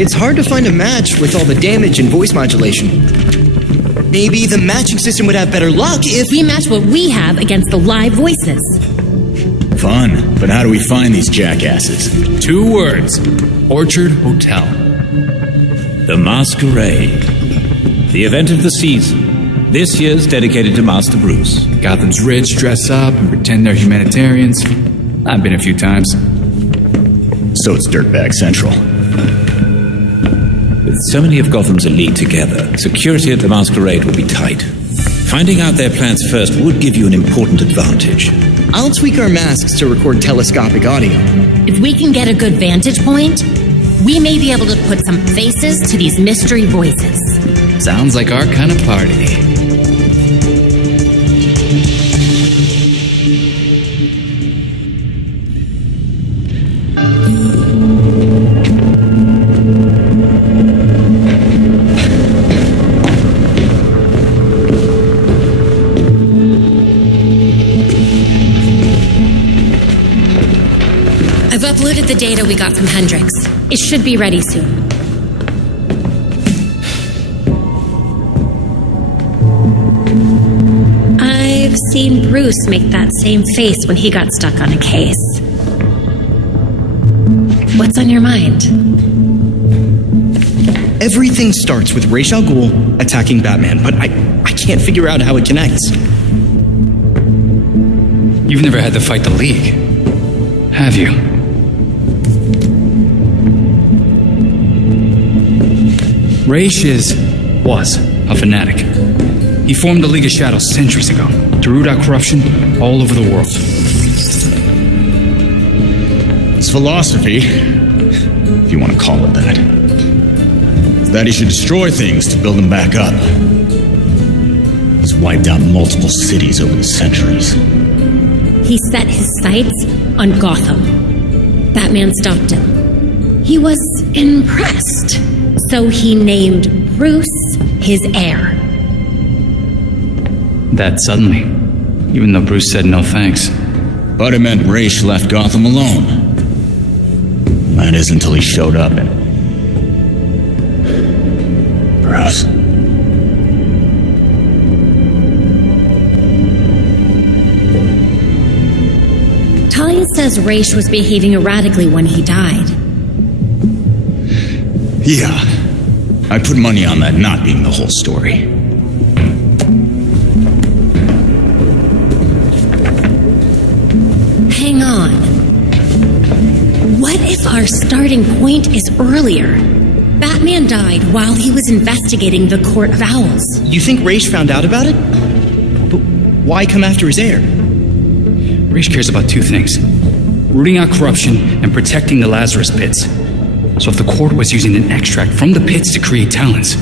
It's hard to find a match with all the damage and voice modulation. Maybe the matching system would have better luck if we match what we have against the live voices. Fun, but how do we find these jackasses? 2 words. Orchard Hotel. The Masquerade. The event of the season. This year's dedicated to Master Bruce. Gotham's rich dress up and pretend they're humanitarians. I've been a few times. So it's Dirtbag Central. With so many of Gotham's elite together, security at the Masquerade will be tight. Finding out their plans first would give you an important advantage. I'll tweak our masks to record telescopic audio. If we can get a good vantage point, we may be able to put some faces to these mystery voices. Sounds like our kind of party. I've uploaded the data we got from Hendrix. It should be ready soon. I've seen Bruce make that same face when he got stuck on a case. What's on your mind? Everything starts with Ra's al Ghul attacking Batman, but I can't figure out how it connects. You've never had to fight the League, have you? Ra's was a fanatic. He formed the League of Shadows centuries ago to root out corruption all over the world. His philosophy, if you want to call it that, is that he should destroy things to build them back up. He's wiped out multiple cities over the centuries. He set his sights on Gotham. Batman stopped him. He was impressed, so he named Bruce his heir. That suddenly, even though Bruce said no thanks. But it meant Ra's left Gotham alone. That is until he showed up and... Bruce. Talia says Ra's was behaving erratically when he died. Yeah. I put money on that not being the whole story. Hang on. What if our starting point is earlier? Batman died while he was investigating the Court of Owls. You think Ra's found out about it? But why come after his heir? Ra's cares about two things: rooting out corruption and protecting the Lazarus Pits. So if the court was using an extract from the pits to create talents...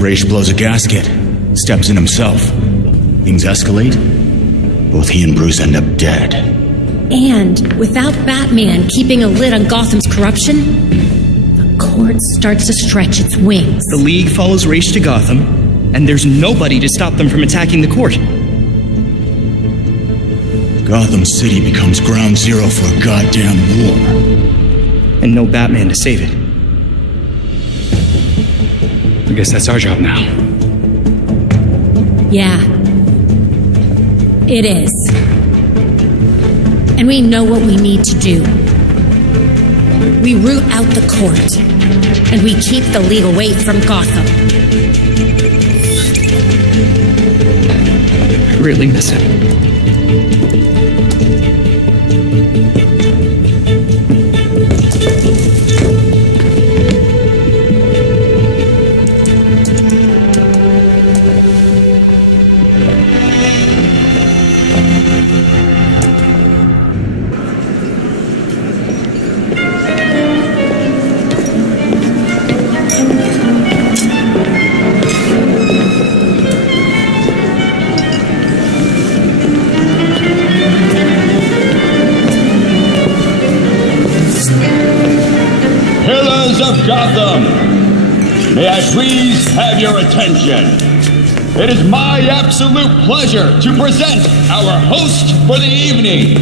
Ra's blows a gasket, steps in himself. Things escalate. Both he and Bruce end up dead. And without Batman keeping a lid on Gotham's corruption, the court starts to stretch its wings. The League follows Ra's to Gotham, and there's nobody to stop them from attacking the court. Gotham City becomes ground zero for a goddamn war. And no Batman to save it. I guess that's our job now. Yeah. It is. And we know what we need to do. We root out the court, and we keep the League away from Gotham. I really miss him. Gotham, may I please have your attention? It is my absolute pleasure to present our host for the evening.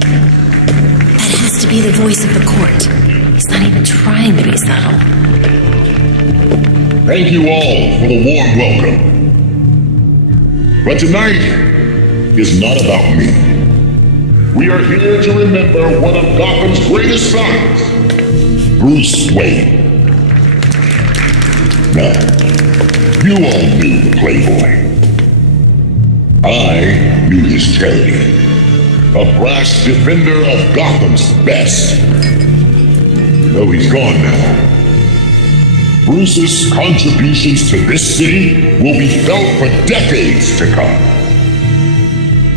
That has to be the voice of the court. He's not even trying to be subtle. Thank you all for the warm welcome. But tonight is not about me. We are here to remember one of Gotham's greatest sons, Bruce Wayne. Now, you all knew the Playboy. I knew his charity, a brash defender of Gotham's best. Though he's gone now, Bruce's contributions to this city will be felt for decades to come.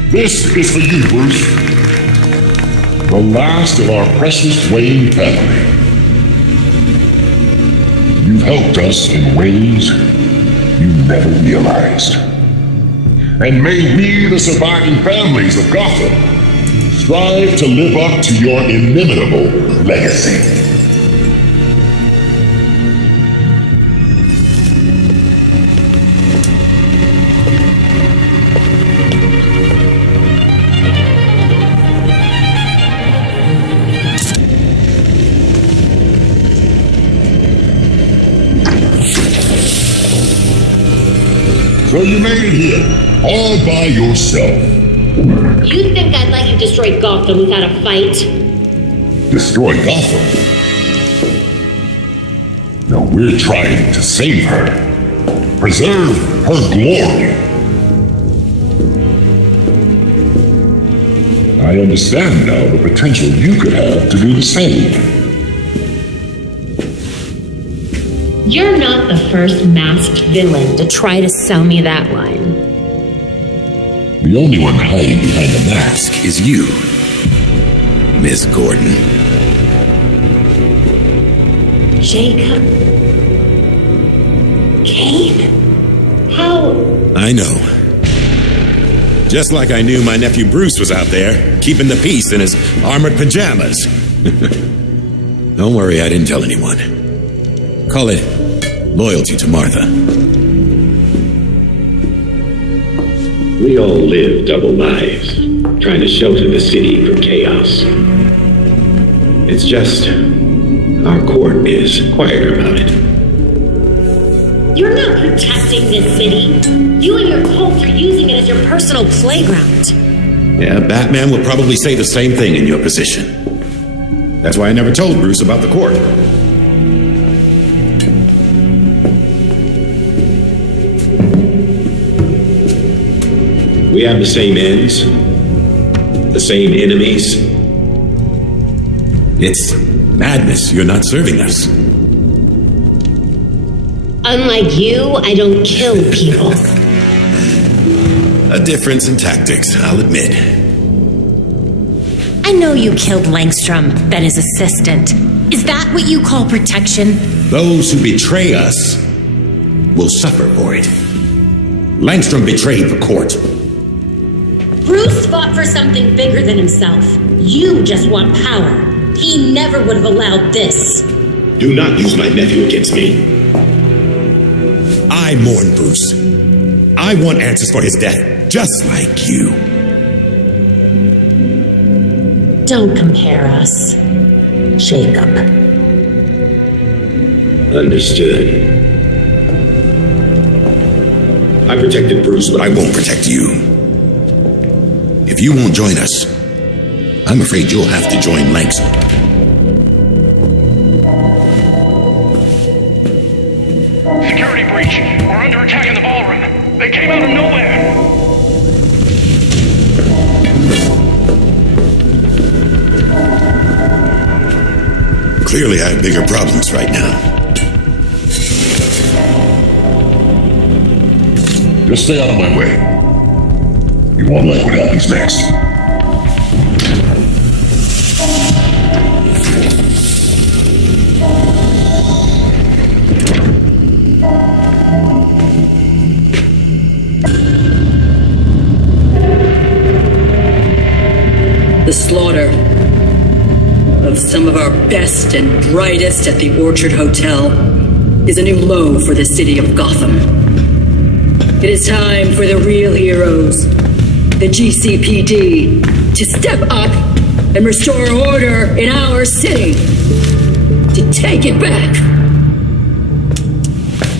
This is for you, Bruce, the last of our precious Wayne family. You've helped us in ways you never realized. And may we, the surviving families of Gotham, strive to live up to your inimitable legacy. So you made it here, all by yourself. You think I'd let you destroy Gotham without a fight? Destroy Gotham? No, we're trying to save her. Preserve her glory. I understand now the potential you could have to do the same. You're not the first masked villain to try to sell me that line. The only one hiding behind the mask is you, Miss Gordon. Jacob Kane? How? I know. Just like I knew my nephew Bruce was out there, keeping the peace in his armored pajamas. Don't worry, I didn't tell anyone. Call it loyalty to Martha. We all live double lives, trying to shelter the city from chaos. It's just, our court is quieter about it. You're not protecting this city. You and your cult are using it as your personal playground. Yeah, Batman would probably say the same thing in your position. That's why I never told Bruce about the court. We have the same ends, the same enemies. It's madness. You're not serving us. Unlike you, I don't kill people. A difference in tactics, I'll admit. I know you killed Langstrom, then his assistant. Is that what you call protection? Those who betray us will suffer for it. Langstrom betrayed the court. Bruce fought for something bigger than himself. You just want power. He never would have allowed this. Do not use my nephew against me. I mourn Bruce. I want answers for his death, just like you. Don't compare us, Jacob. Understood. I protected Bruce, but I won't protect you. If you won't join us, I'm afraid you'll have to join Langstrom. Security breach. We're under attack in the ballroom. They came out of nowhere. Clearly, I have bigger problems right now. Just stay out of my way. You won't like what happens next. The slaughter of some of our best and brightest at the Orchard Hotel is a new low for the city of Gotham. It is time for the real heroes, the GCPD, to step up and restore order in our city. To take it back.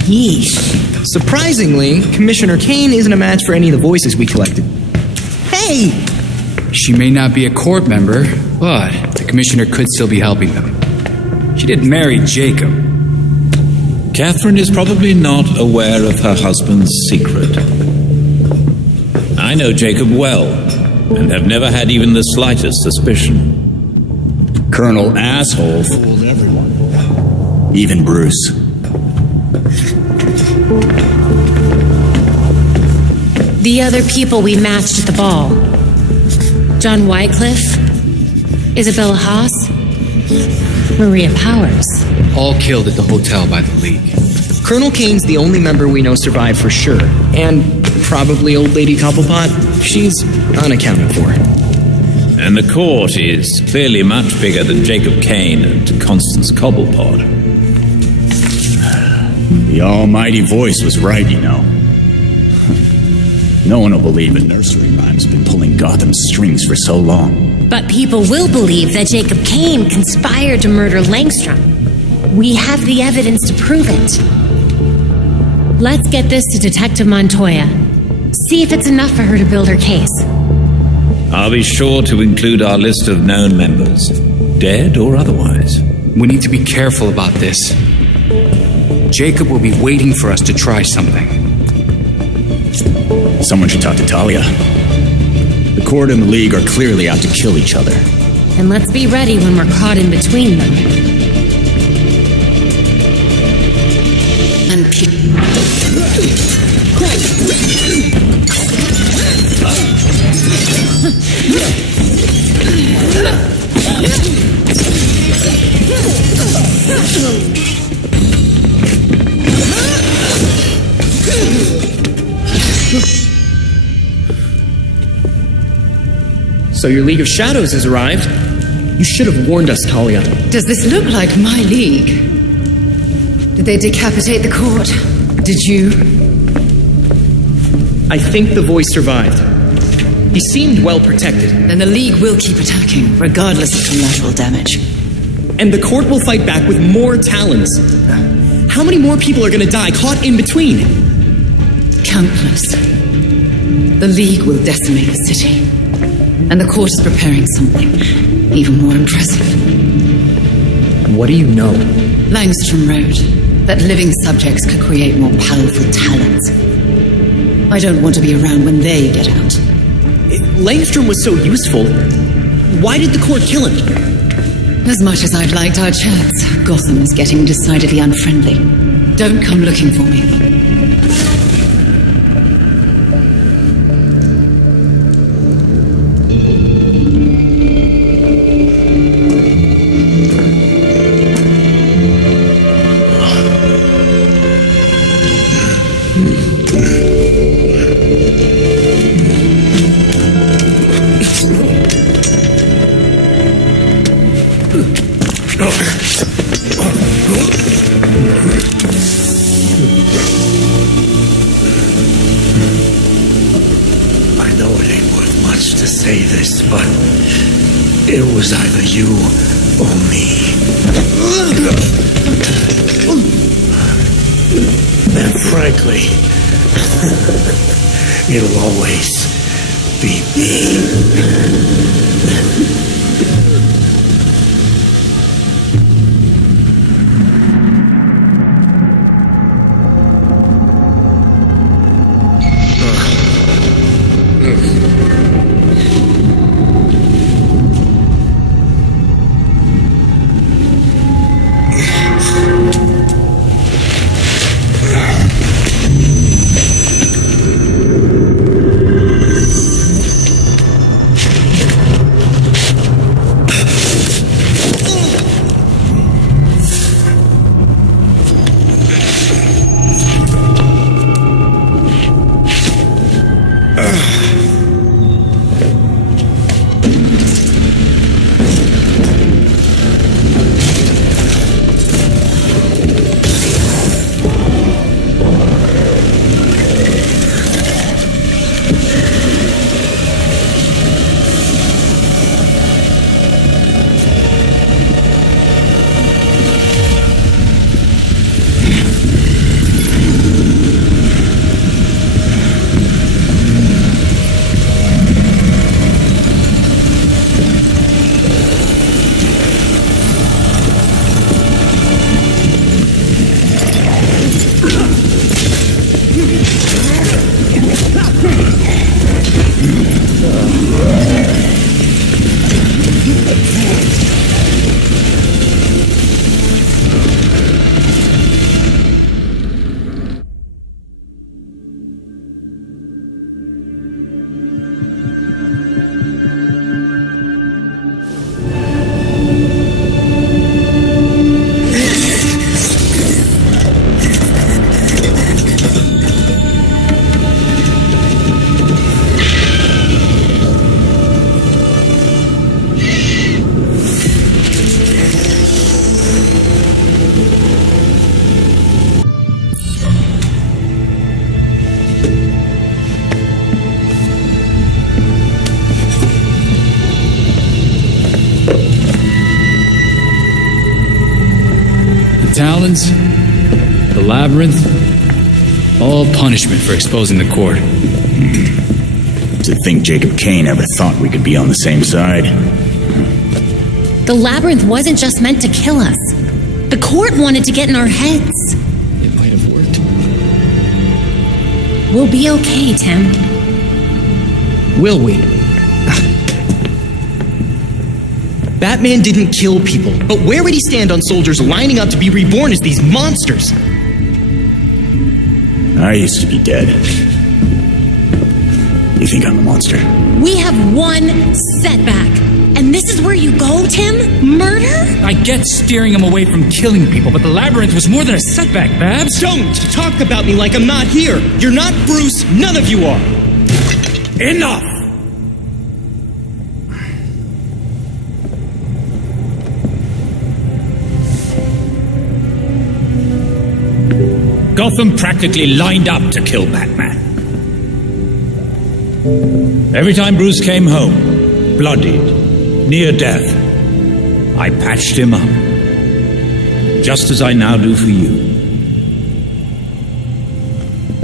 Yeesh. Surprisingly, Commissioner Kane isn't a match for any of the voices we collected. Hey! She may not be a court member, but the commissioner could still be helping them. She did marry Jacob. Catherine is probably not aware of her husband's secret. I know Jacob well, and have never had even the slightest suspicion. Colonel Asshole fooled everyone. Even Bruce. The other people we matched at the ball. John Wycliffe, Isabella Haas, Maria Powers. All killed at the hotel by the League. Colonel Kane's the only member we know survived for sure. And probably old lady Cobblepot. She's unaccounted for. And the court is clearly much bigger than Jacob Kane and Constance Cobblepot. The almighty voice was right, you know. No one will believe a nursery rhyme's been pulling Gotham's strings for so long. But people will believe that Jacob Kane conspired to murder Langstrom. We have the evidence to prove it. Let's get this to Detective Montoya. See if it's enough for her to build her case. I'll be sure to include our list of known members, dead or otherwise. We need to be careful about this. Jacob will be waiting for us to try something. Someone should talk to Talia. The Court and the League are clearly out to kill each other. And let's be ready when we're caught in between them. And So your League of Shadows has arrived? You should have warned us, Talia. does this look like my league? Did they decapitate the court? Did you? I think the voice survived. He seemed well protected. Then the league will keep attacking, regardless of collateral damage. And the court will fight back with more talons. How many more people are gonna die caught in between? Countless. The league will decimate the city. And the court is preparing something even more impressive. What do you know? Langstrom wrote that living subjects could create more powerful talents. I don't want to be around when they get out. If Langstrom was so useful, why did the court kill him? As much as I've liked our chats, Gotham is getting decidedly unfriendly. Don't come looking for me. I know it ain't worth much to say this, but it was either you or me. And frankly, it'll always be me. Talons, the labyrinth, all punishment for exposing the court. To think Jacob Kane ever thought we could be on the same side. The labyrinth wasn't just meant to kill us. The court wanted to get in our heads. We'll be okay, Tim. Will we? Batman didn't kill people, but where would he stand on soldiers lining up to be reborn as these monsters? I used to be dead. You think I'm a monster? We have one setback. And this is where you go, Tim? Murder? I get steering him away from killing people, but the labyrinth was more than a setback, Babs. Don't talk about me like I'm not here. You're not Bruce. None of you are. Enough! Gotham practically lined up to kill Batman. Every time Bruce came home, bloodied, near death, I patched him up, just as I now do for you.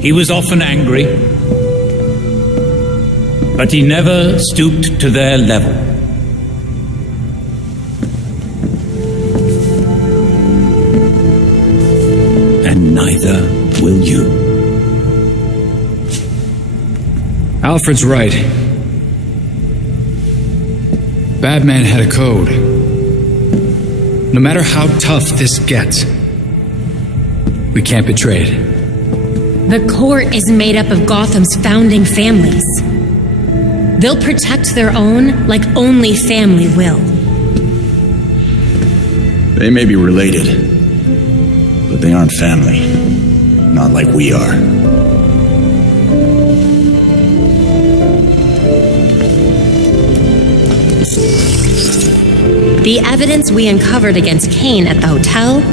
He was often angry, but he never stooped to their level. And neither will you. Alfred's right. Batman had a code. No matter how tough this gets, we can't betray it. The court is made up of Gotham's founding families. They'll protect their own like only family will. They may be related, but they aren't family. Not like we are. The evidence we uncovered against Kane at the hotel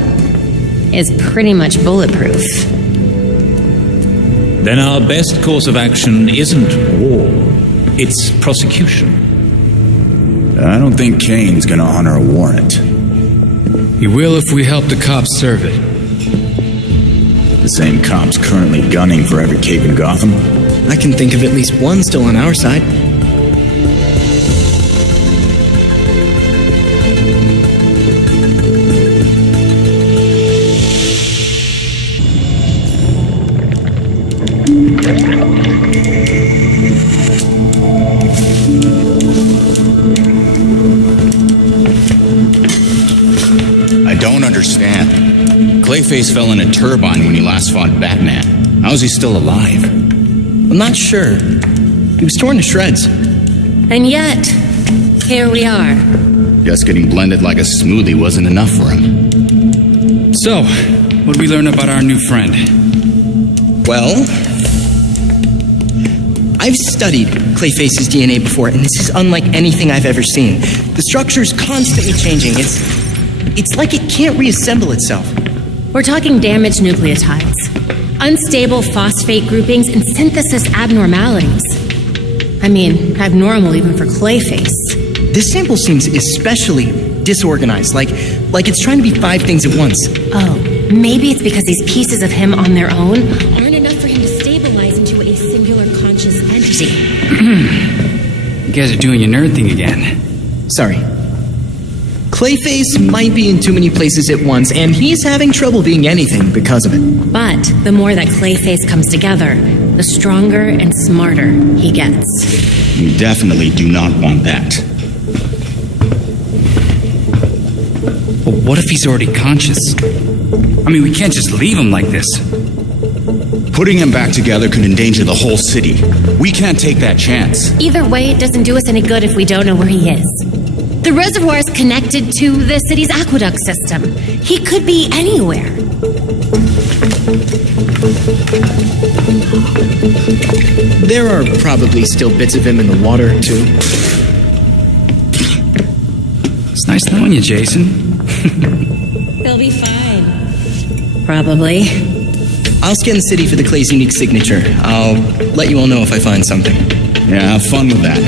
is pretty much bulletproof. Then our best course of action isn't war, it's prosecution. I don't think Kane's gonna honor a warrant. He will if we help the cops serve it. The same cops currently gunning for every cape in Gotham? I can think of at least one still on our side. I don't understand. Clayface fell in a turbine when he last fought Batman. How is he still alive? I'm not sure. He was torn to shreds. And yet, here we are. Just getting blended like a smoothie wasn't enough for him. So, what did we learn about our new friend? Well, I've studied Clayface's DNA before, and this is unlike anything I've ever seen. The structure's constantly changing. It's like it can't reassemble itself. We're talking damaged nucleotides, unstable phosphate groupings, and synthesis abnormalities. I mean, abnormal even for Clayface. This sample seems especially disorganized, like it's trying to be 5 things at once. Oh, maybe it's because these pieces of him on their own aren't enough for him to stabilize into a singular conscious entity. You guys are doing your nerd thing again. Sorry. Clayface might be in too many places at once, and he's having trouble being anything because of it. But the more that Clayface comes together, the stronger and smarter he gets. You definitely do not want that. But what if he's already conscious? I mean, we can't just leave him like this. Putting him back together could endanger the whole city. We can't take that chance. Either way, it doesn't do us any good if we don't know where he is. The reservoir is connected to the city's aqueduct system. He could be anywhere. There are probably still bits of him in the water, too. It's nice knowing you, Jason. They'll be fine. Probably. I'll scan the city for the Clay's unique signature. I'll let you all know if I find something. Yeah, have fun with that.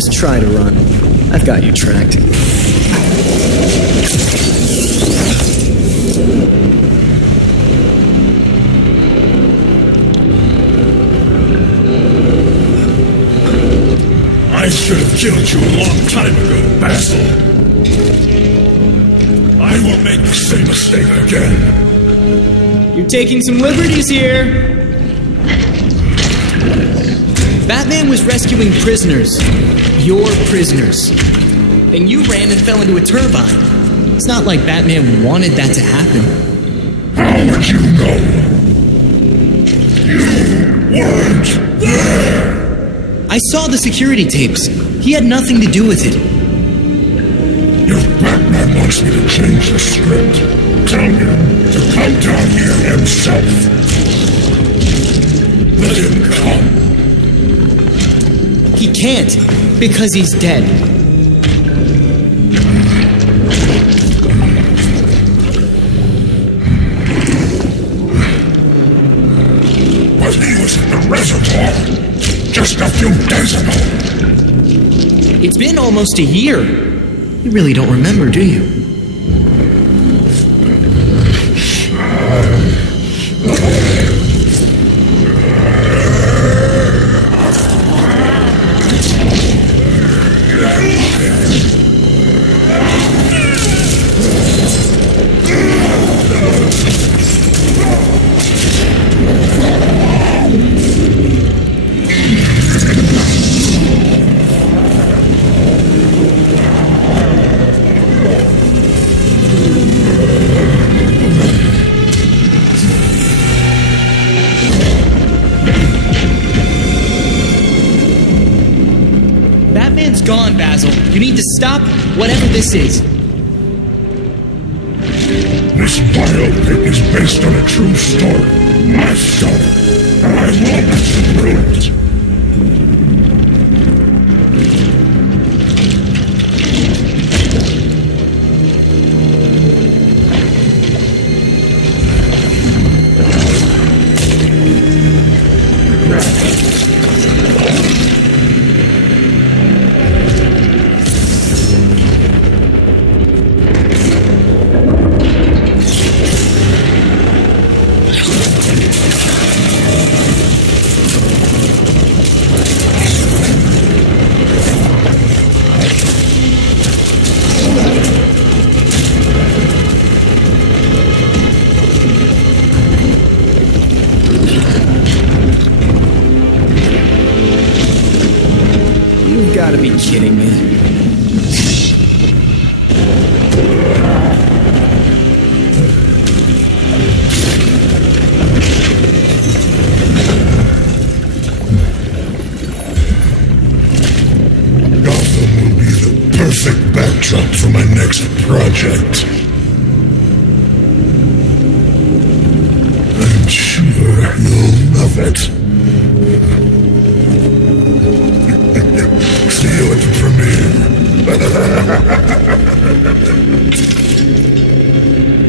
Just try to run. I've got you tracked. I should have killed you a long time ago, Basil. I will make the same mistake again. You're taking some liberties here. Batman was rescuing prisoners. Your prisoners. Then you ran and fell into a turbine. It's not like Batman wanted that to happen. How would you know? You weren't there! I saw the security tapes. He had nothing to do with it. If Batman wants me to change the script, tell him to come down here himself. Let him come. He can't, because he's dead. But he was in the reservoir just a few days ago. It's been almost a year. You really don't remember, do you? Batman's gone, Basil. You need to stop whatever this is. This biopic is based on a true story. My story. And I will let you ruin it. You've got to be kidding me. Gotham will be the perfect backdrop for my next project. I'm sure you'll love it. See you at the premiere.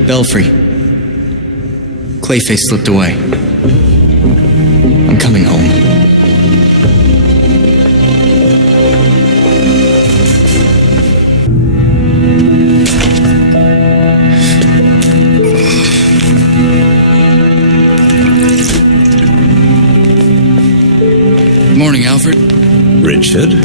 Belfry. Clayface slipped away. I'm coming home. Morning, Alfred. Richard?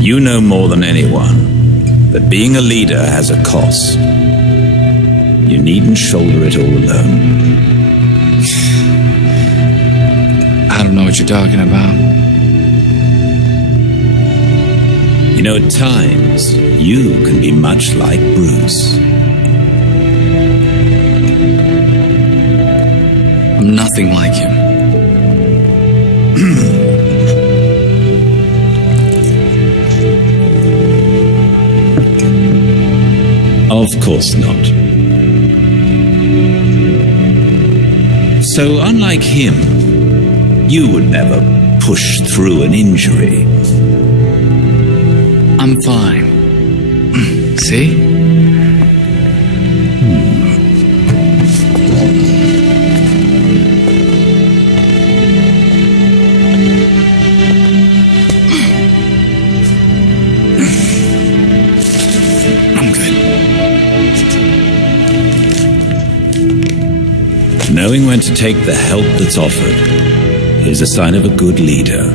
You know more than anyone that being a leader has a cost. You needn't shoulder it all alone. I don't know what you're talking about. You know, at times, you can be much like Bruce. I'm nothing like him. Of course not. So, unlike him, you would never push through an injury. I'm fine. See? I'm good. Knowing when to take the help that's offered is a sign of a good leader.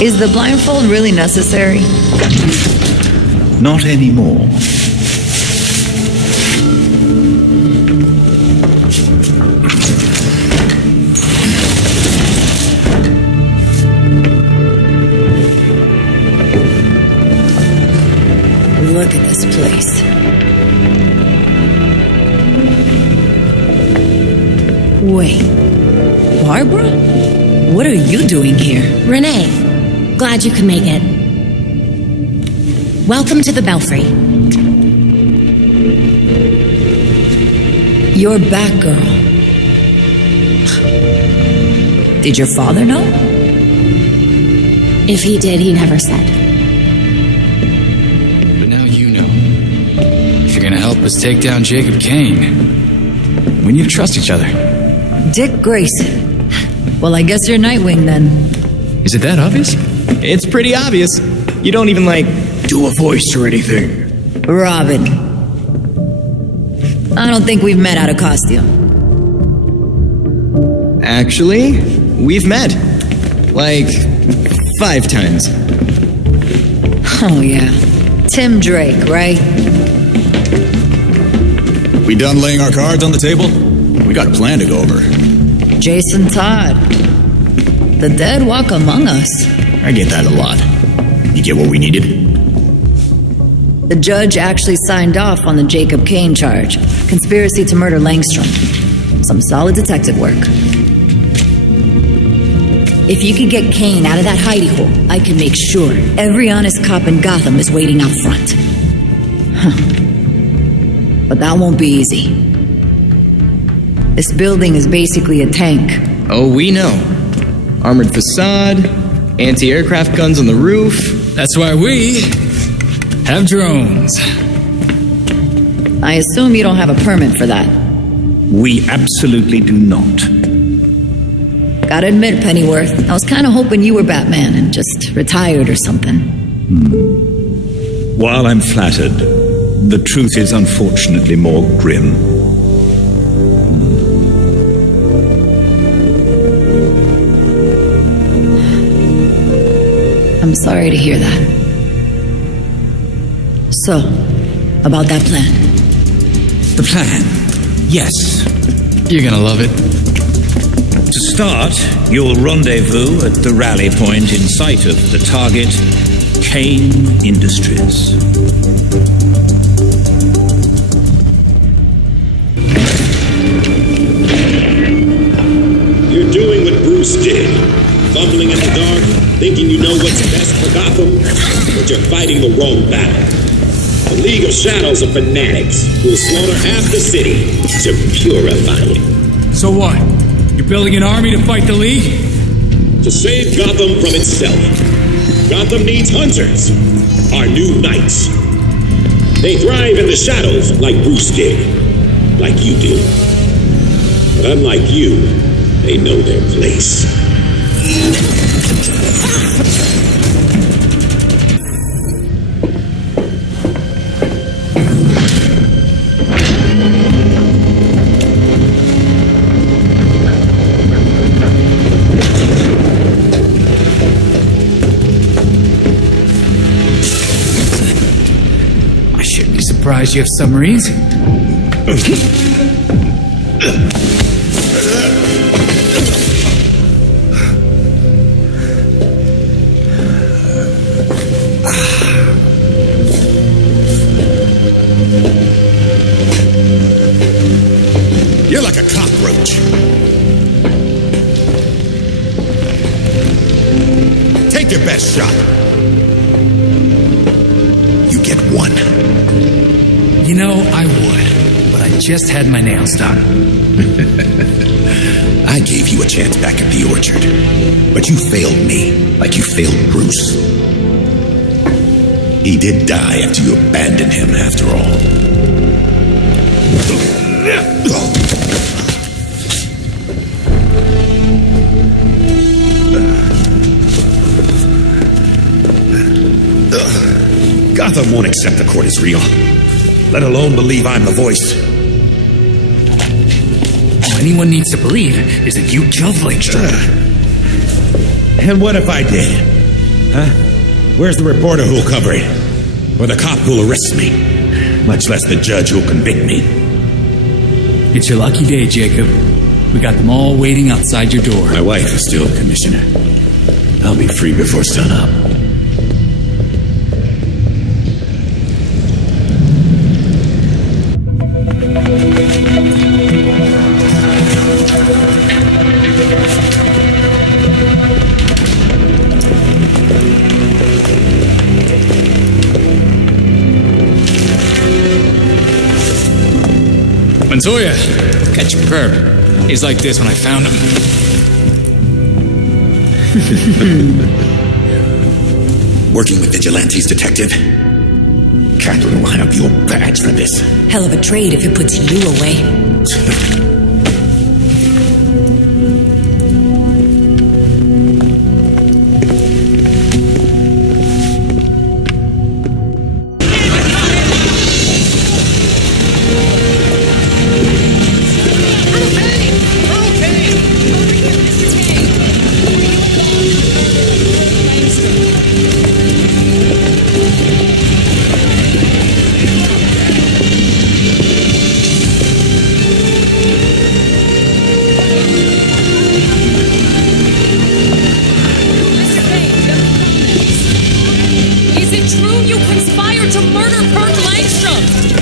Is the blindfold really necessary? Not anymore. Look at this place. Wait. Barbara? What are you doing here? Renee, glad you could make it. Welcome to the Belfry. You're Batgirl. Did your father know? If he did, he never said. But now you know. If you're gonna help us take down Jacob Kane, we need to trust each other. Dick Grayson. Well, I guess you're Nightwing then. Is it that obvious? It's pretty obvious. You don't even, do a voice or anything. Robin. I don't think we've met out of costume. Actually, we've met. 5 times. Oh, yeah. Tim Drake, right? We done laying our cards on the table? We got a plan to go over. Jason Todd. The dead walk among us. I get that a lot. You get what we needed? The judge actually signed off on the Jacob Kane charge. Conspiracy to murder Langstrom. Some solid detective work. If you could get Kane out of that hidey hole, I can make sure every honest cop in Gotham is waiting out front. But that won't be easy. This building is basically a tank. Oh, we know. Armored facade, anti-aircraft guns on the roof. That's why we have drones. I assume you don't have a permit for that. We absolutely do not. Gotta admit, Pennyworth, I was kind of hoping you were Batman and just retired or something. While I'm flattered, the truth is unfortunately more grim. I'm sorry to hear that. So, about that plan. The plan? Yes. You're gonna love it. To start, you'll rendezvous at the rally point in sight of the target, Kane Industries. You're doing what Bruce did. Fumbling in the dark, thinking you know what's best for Gotham, but you're fighting the wrong battle. The League of Shadows are fanatics who'll slaughter half the city to purify it. So what? You're building an army to fight the League? To save Gotham from itself. Gotham needs hunters, our new knights. They thrive in the shadows like Bruce did, like you do. But unlike you, they know their place. I shouldn't be surprised you have submarines. Take your best shot. You get one. You know, I would, but I just had my nails done. I gave you a chance back at the orchard, but you failed me like you failed Bruce. He did die after you abandoned him, after all. Gotham won't accept the court as real, let alone believe I'm the voice. All anyone needs to believe is that you killed Langstrom. And what if I did? Huh? Where's the reporter who'll cover it? Or the cop who'll arrest me? Much less the judge who'll convict me. It's your lucky day, Jacob. We got them all waiting outside your door. My wife is still commissioner. I'll be free before sunup. Montoya, catch a curb. He's like this when I found him. Working with vigilantes, detective. Catherine will have your badge for this. Hell of a trade if it puts you away.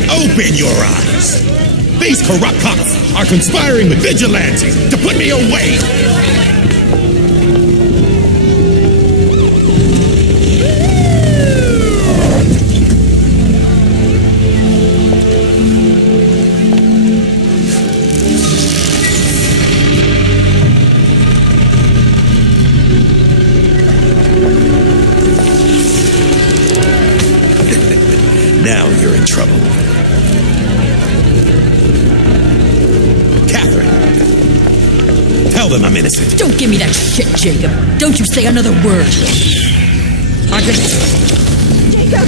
Open your eyes! These corrupt cops are conspiring with vigilantes to put me away! Now you're in trouble. Tell them I'm innocent. Don't give me that shit, Jacob. Don't you say another word. Jacob!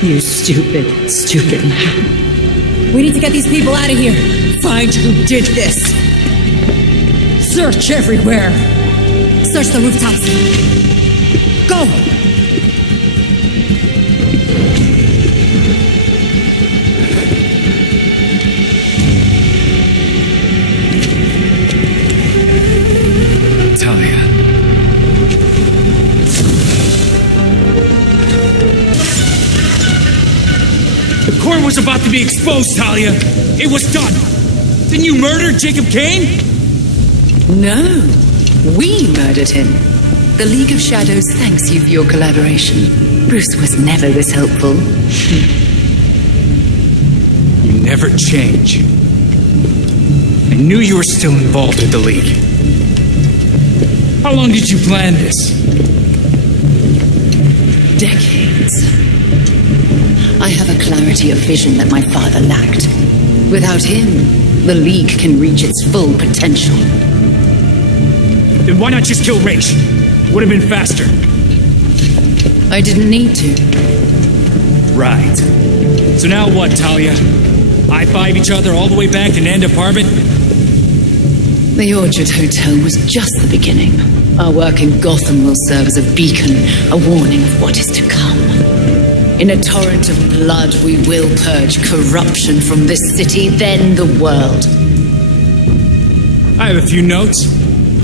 You stupid, stupid man. We need to get these people out of here. Find who did this. Search everywhere. Search the rooftops. Go! Talia. The court was about to be exposed, Talia. It was done. Didn't you murder Jacob Kane? No. We murdered him. The League of Shadows thanks you for your collaboration. Bruce was never this helpful. You never change. I knew you were still involved with the League. How long did you plan this? Decades. I have a clarity of vision that my father lacked. Without him, the League can reach its full potential. Then why not just kill Raish? Would have been faster. I didn't need to. Right. So now what, Talia? High-five each other all the way back to Nand apartment? The Orchard Hotel was just the beginning. Our work in Gotham will serve as a beacon, a warning of what is to come. In a torrent of blood, we will purge corruption from this city, then the world. I I have a few notes.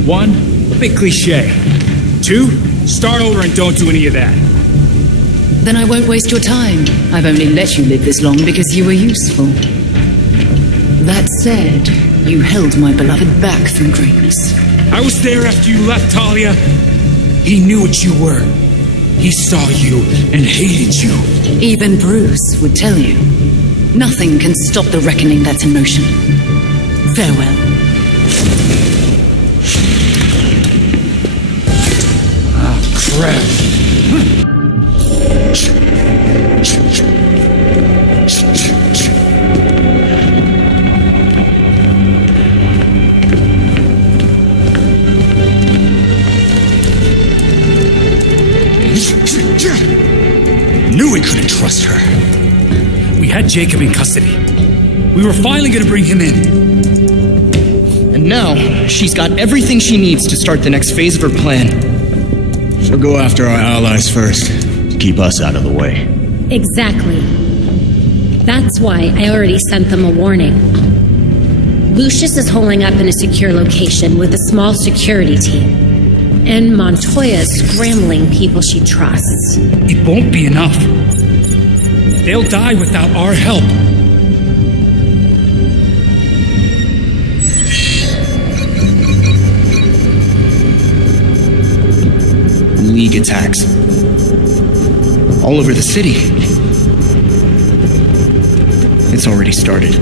1, a bit cliche. 2, start over and don't do any of that. Then I won't waste your time. I've only let you live this long because you were useful. That said, you held my beloved back through greatness. I was there after you left, Talia. He knew what you were. He saw you and hated you. Even Bruce would tell you. Nothing can stop the reckoning that's in motion. Farewell. Crap. Knew we couldn't trust her. We had Jacob in custody. We were finally gonna bring him in. And now, she's got everything she needs to start the next phase of her plan. She'll go after our allies first, to keep us out of the way. Exactly. That's why I already sent them a warning. Lucius is holing up in a secure location with a small security team. And Montoya's scrambling people she trusts. It won't be enough. They'll die without our help. League attacks. All over the city. It's already started.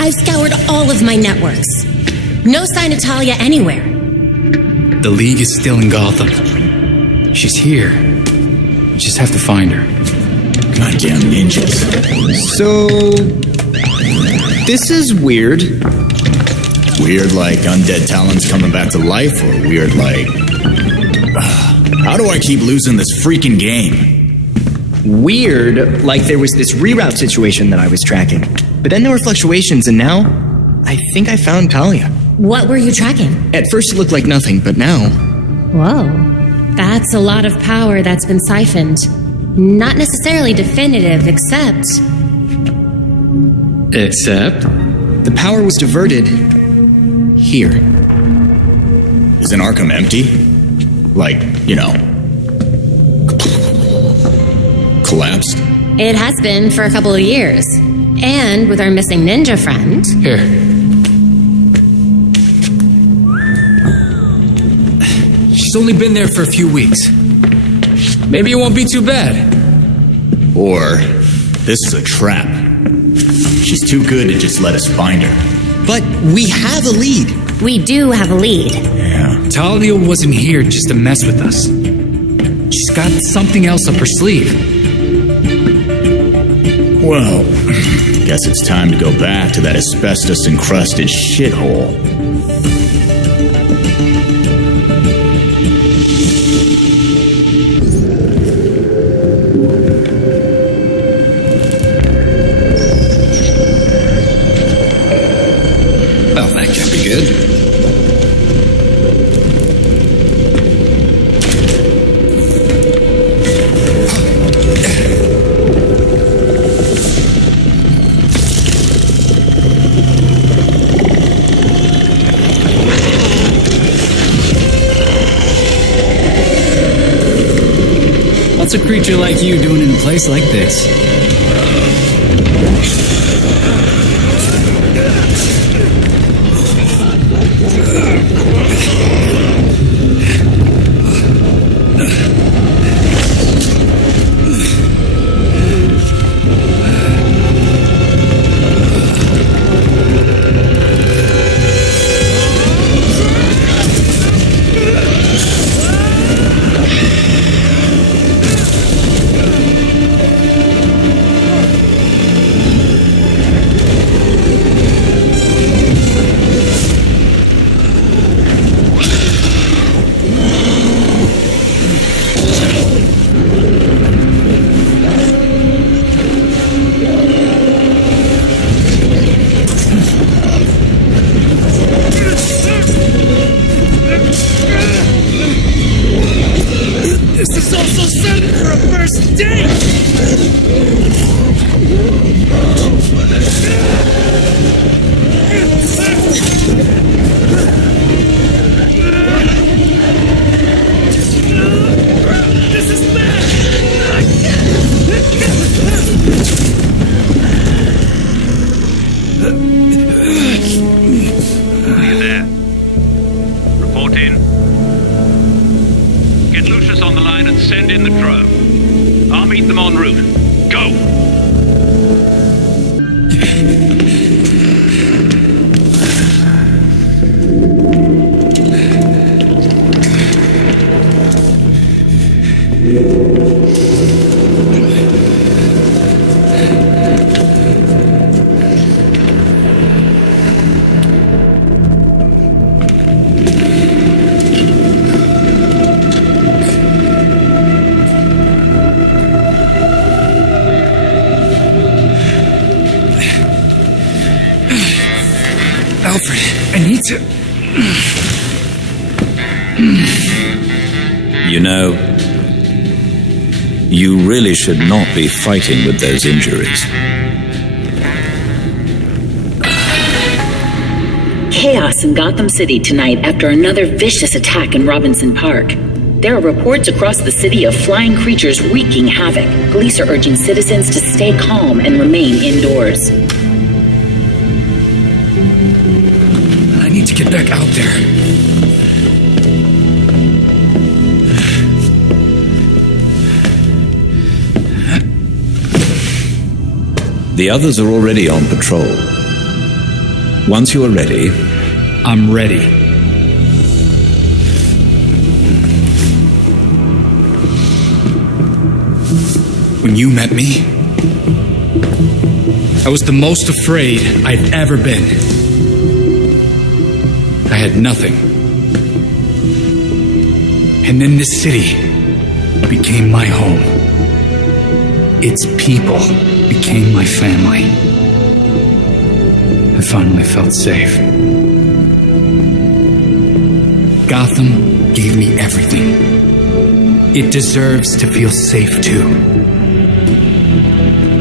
I've scoured all of my networks. No sign of Talia anywhere. The League is still in Gotham. She's here. We just have to find her. Goddamn ninjas. So... this is weird. Weird like undead talents coming back to life, or weird like... how do I keep losing this freaking game? Weird, like there was this reroute situation that I was tracking. But then there were fluctuations, and now, I think I found Talia. What were you tracking? At first it looked like nothing, but now... Whoa. That's a lot of power that's been siphoned. Not necessarily definitive, except... Except? The power was diverted... here. Isn't Arkham empty? Like, you know... collapsed? It has been for a couple of years. And with our missing ninja friend... Here. She's only been there for a few weeks. Maybe it won't be too bad. Or, this is a trap. She's too good to just let us find her. But we have a lead. We do have a lead. Yeah. Talia wasn't here just to mess with us. She's got something else up her sleeve. Well, guess it's time to go back to that asbestos-encrusted shithole. Well, that can't be good. What's a creature like you doing in a place like this? Alfred, I need to... You know, you really should not be fighting with those injuries. Chaos in Gotham City tonight after another vicious attack in Robinson Park. There are reports across the city of flying creatures wreaking havoc. Police are urging citizens to stay calm and remain indoors. I need to get back out there. The others are already on patrol. Once you are ready... I'm ready. When you met me, I was the most afraid I've ever been. I had nothing. And then this city became my home. Its people became my family. I finally felt safe. Gotham gave me everything. It deserves to feel safe too.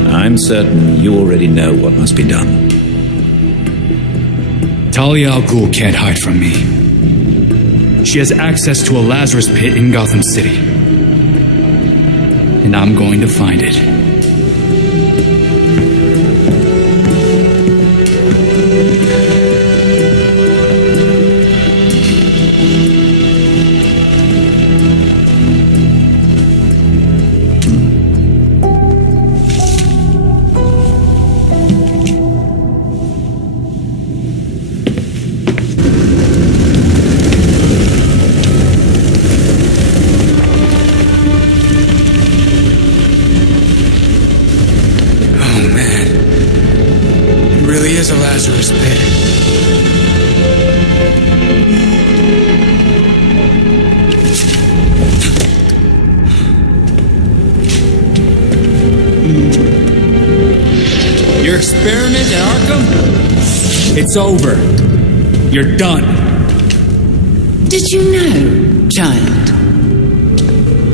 I'm certain you already know what must be done. Talia al Ghul can't hide from me. She has access to a Lazarus pit in Gotham City. And I'm going to find it. Is a Lazarus pit. Your experiment at Arkham? It's over. You're done. Did you know, child?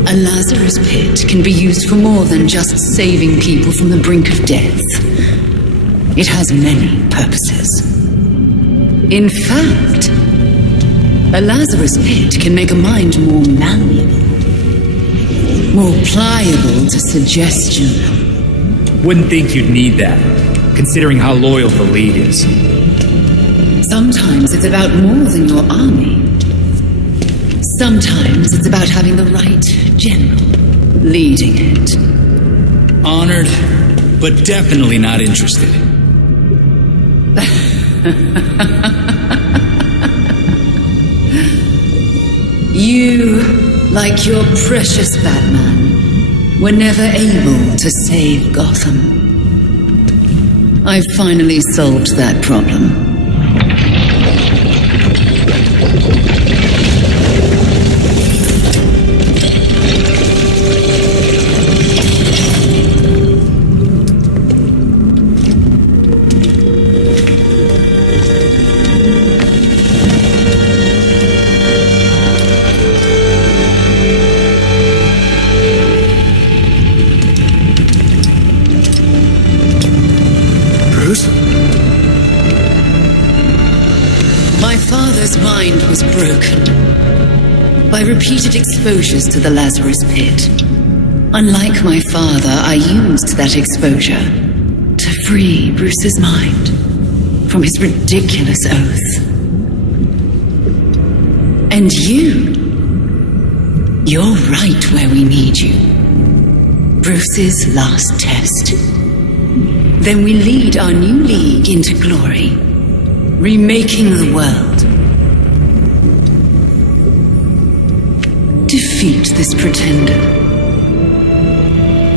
A Lazarus pit can be used for more than just saving people from the brink of death. It has many purposes. In fact, a Lazarus pit can make a mind more malleable, more pliable to suggestion. Wouldn't think you'd need that, considering how loyal the League is. Sometimes it's about more than your army. Sometimes it's about having the right general leading it. Honored, but definitely not interested. You, like your precious Batman, were never able to save Gotham. I've finally solved that problem. My father's mind was broken by repeated exposures to the Lazarus pit. Unlike my father, I used that exposure to free Bruce's mind from his ridiculous oath. And you're right where we need you. Bruce's last test. Then we lead our new league into glory, remaking the world. Defeat this pretender.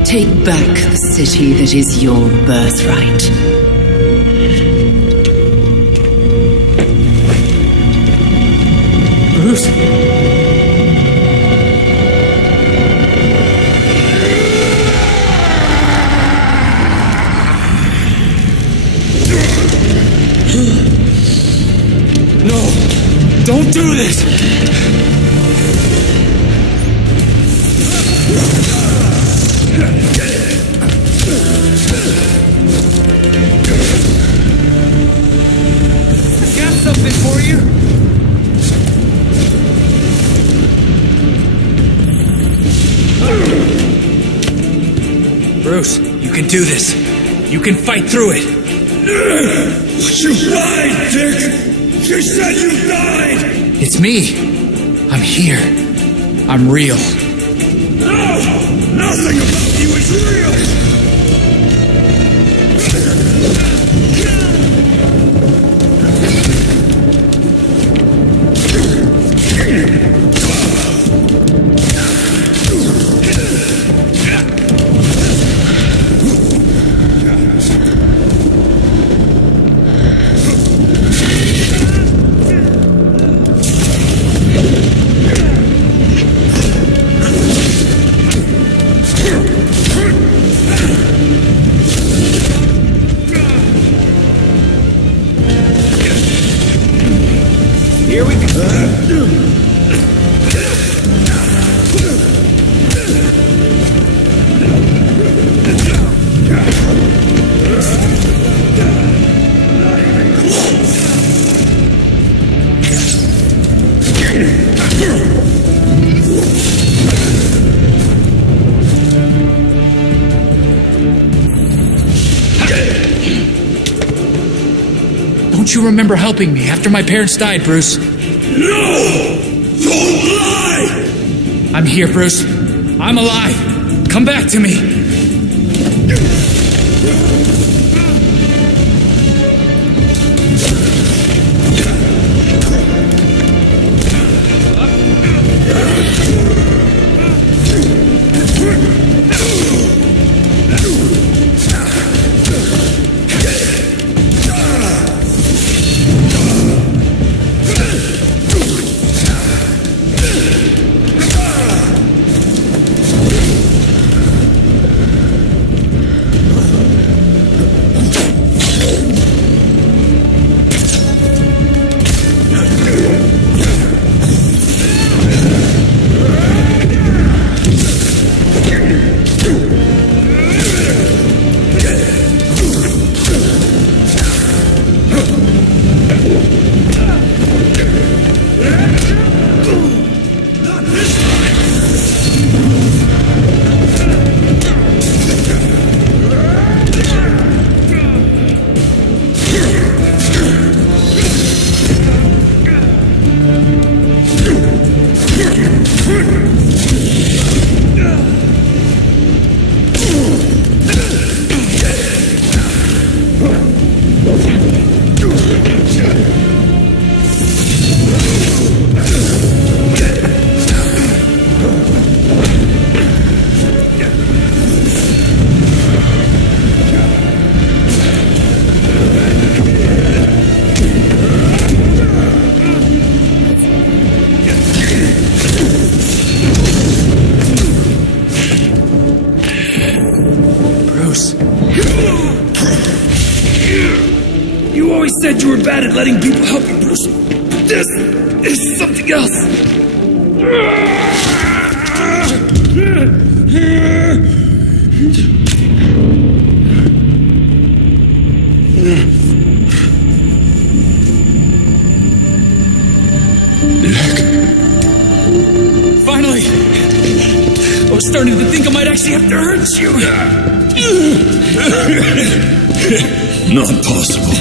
Take back the city that is your birthright. Bruce? No! Don't do this! I got something for you! Bruce, you can do this. You can fight through it. You lied, Dick! You said you died! It's me. I'm here. I'm real. No! Nothing about you is real! Here we go. Don't you remember helping me after my parents died, Bruce? No! Don't lie! I'm here, Bruce. I'm alive. Come back to me. You always said you were bad at letting people help you, Bruce. But this is something else. Finally! I was starting to think I might actually have to hurt you. Not possible.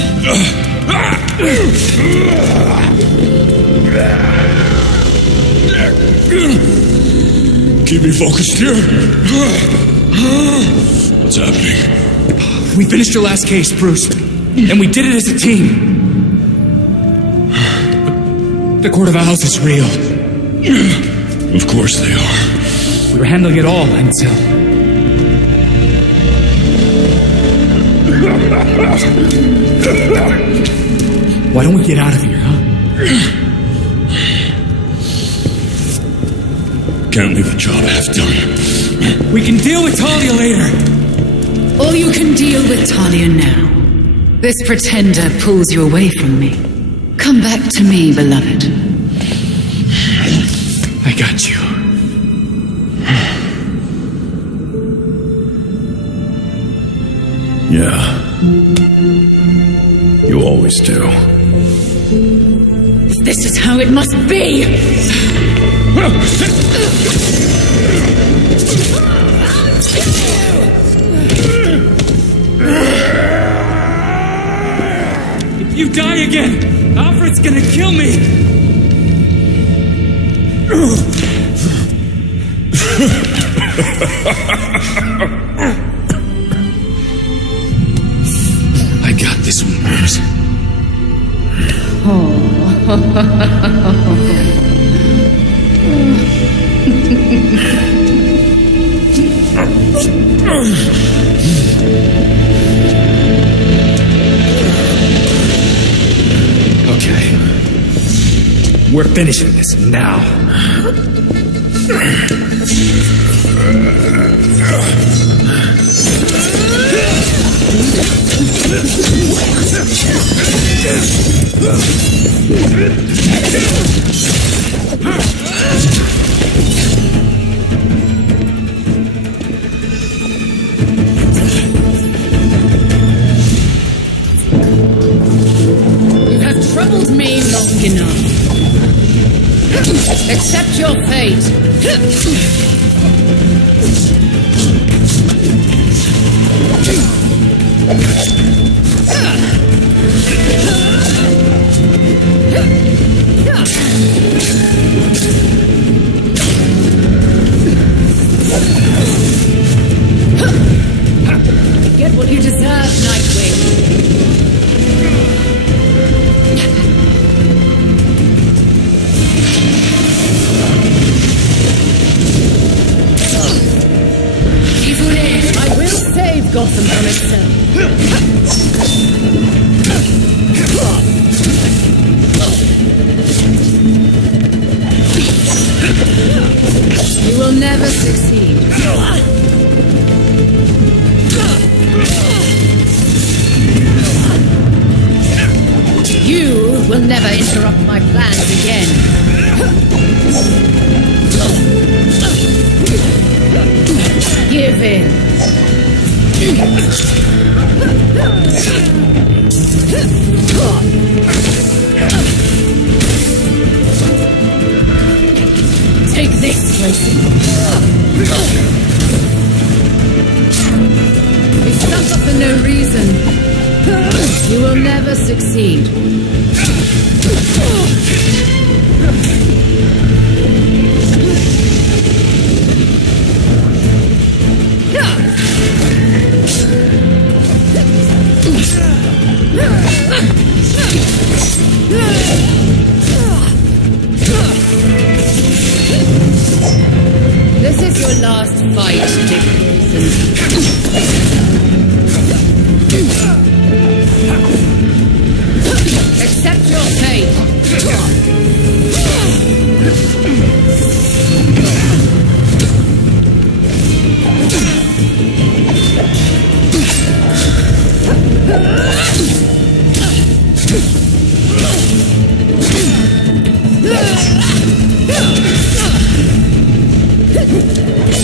Keep me focused here. What's happening? We finished your last case, Bruce. And we did it as a team. The Court of Owls is real. Of course they are. We were handling it all until... Why don't we get out of here, huh? Can't leave the job half done. We can deal with Talia later. Or you can deal with Talia now. This pretender pulls you away from me. Come back to me, beloved. I got you. Yeah. You always do. This is how it must be! If you die again, Alfred's gonna kill me! I got this one, Bruce. Okay. We're finishing this now. You have troubled me long enough. Accept your fate. Get what you deserve, Nightwing. I will save Gotham from itself. You will never succeed. You will never interrupt my plans again. Give in. Take this, Tracy. You suffer for no reason. You will never succeed. This is your last fight, Dick Grayson. Accept your fate.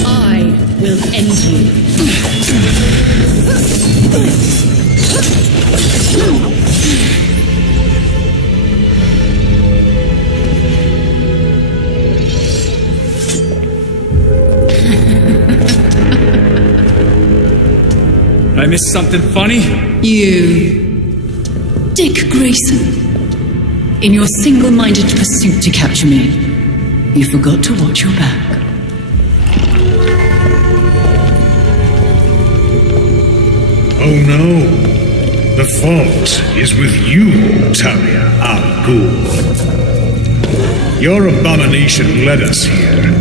I will end you. I missed something funny? You, Dick Grayson. In your single-minded pursuit to capture me, you forgot to watch your back. Oh no. The fault is with you, Talia al Ghul. Your abomination led us here,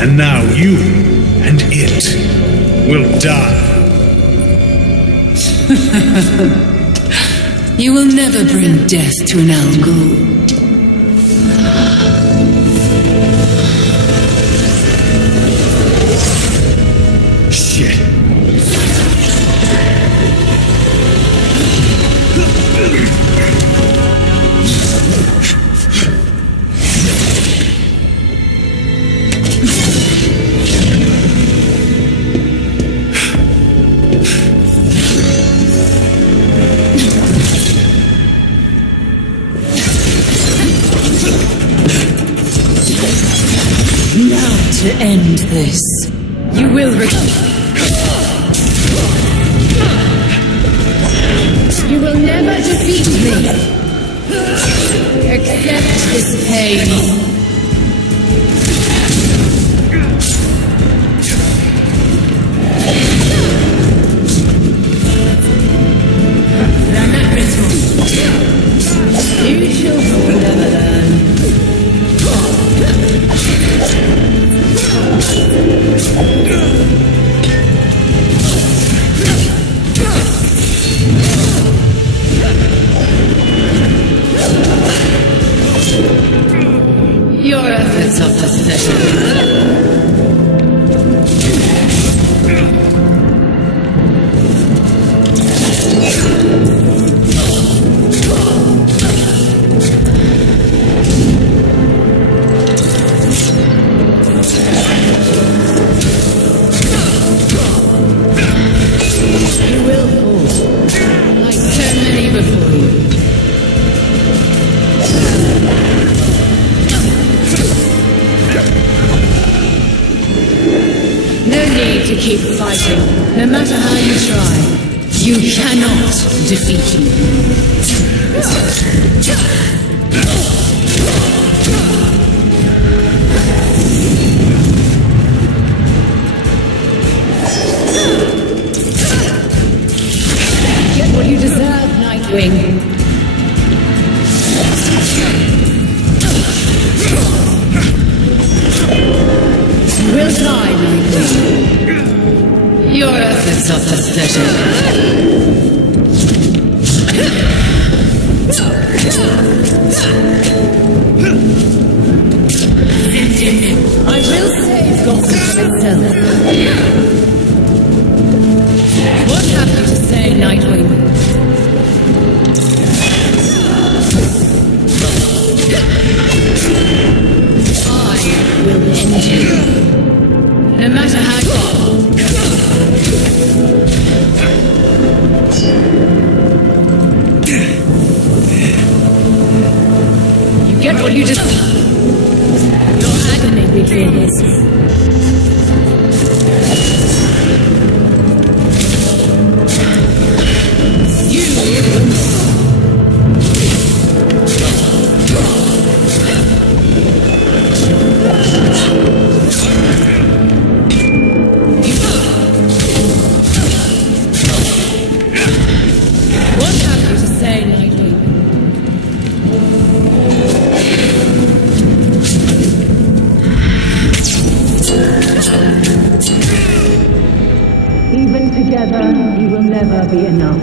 and now you and it will die. You will never bring death to an Al Ghul. Shit. Now to end this, you will You will never defeat me. Accept this pain. You shall never learn. Your efforts are pathetic. You will fall, like so many before you. No need to keep fighting. No matter how you try, you cannot defeat me. Get what you deserve, Nightwing. You will die, Nightwing. Your efforts are pathetic. I will save Gotham from itself. What have you to say, Nightwing? I will end you. No matter how you get what you deserve. Your agony begins. What have you to say, Nightwing? Even together, you will never be enough.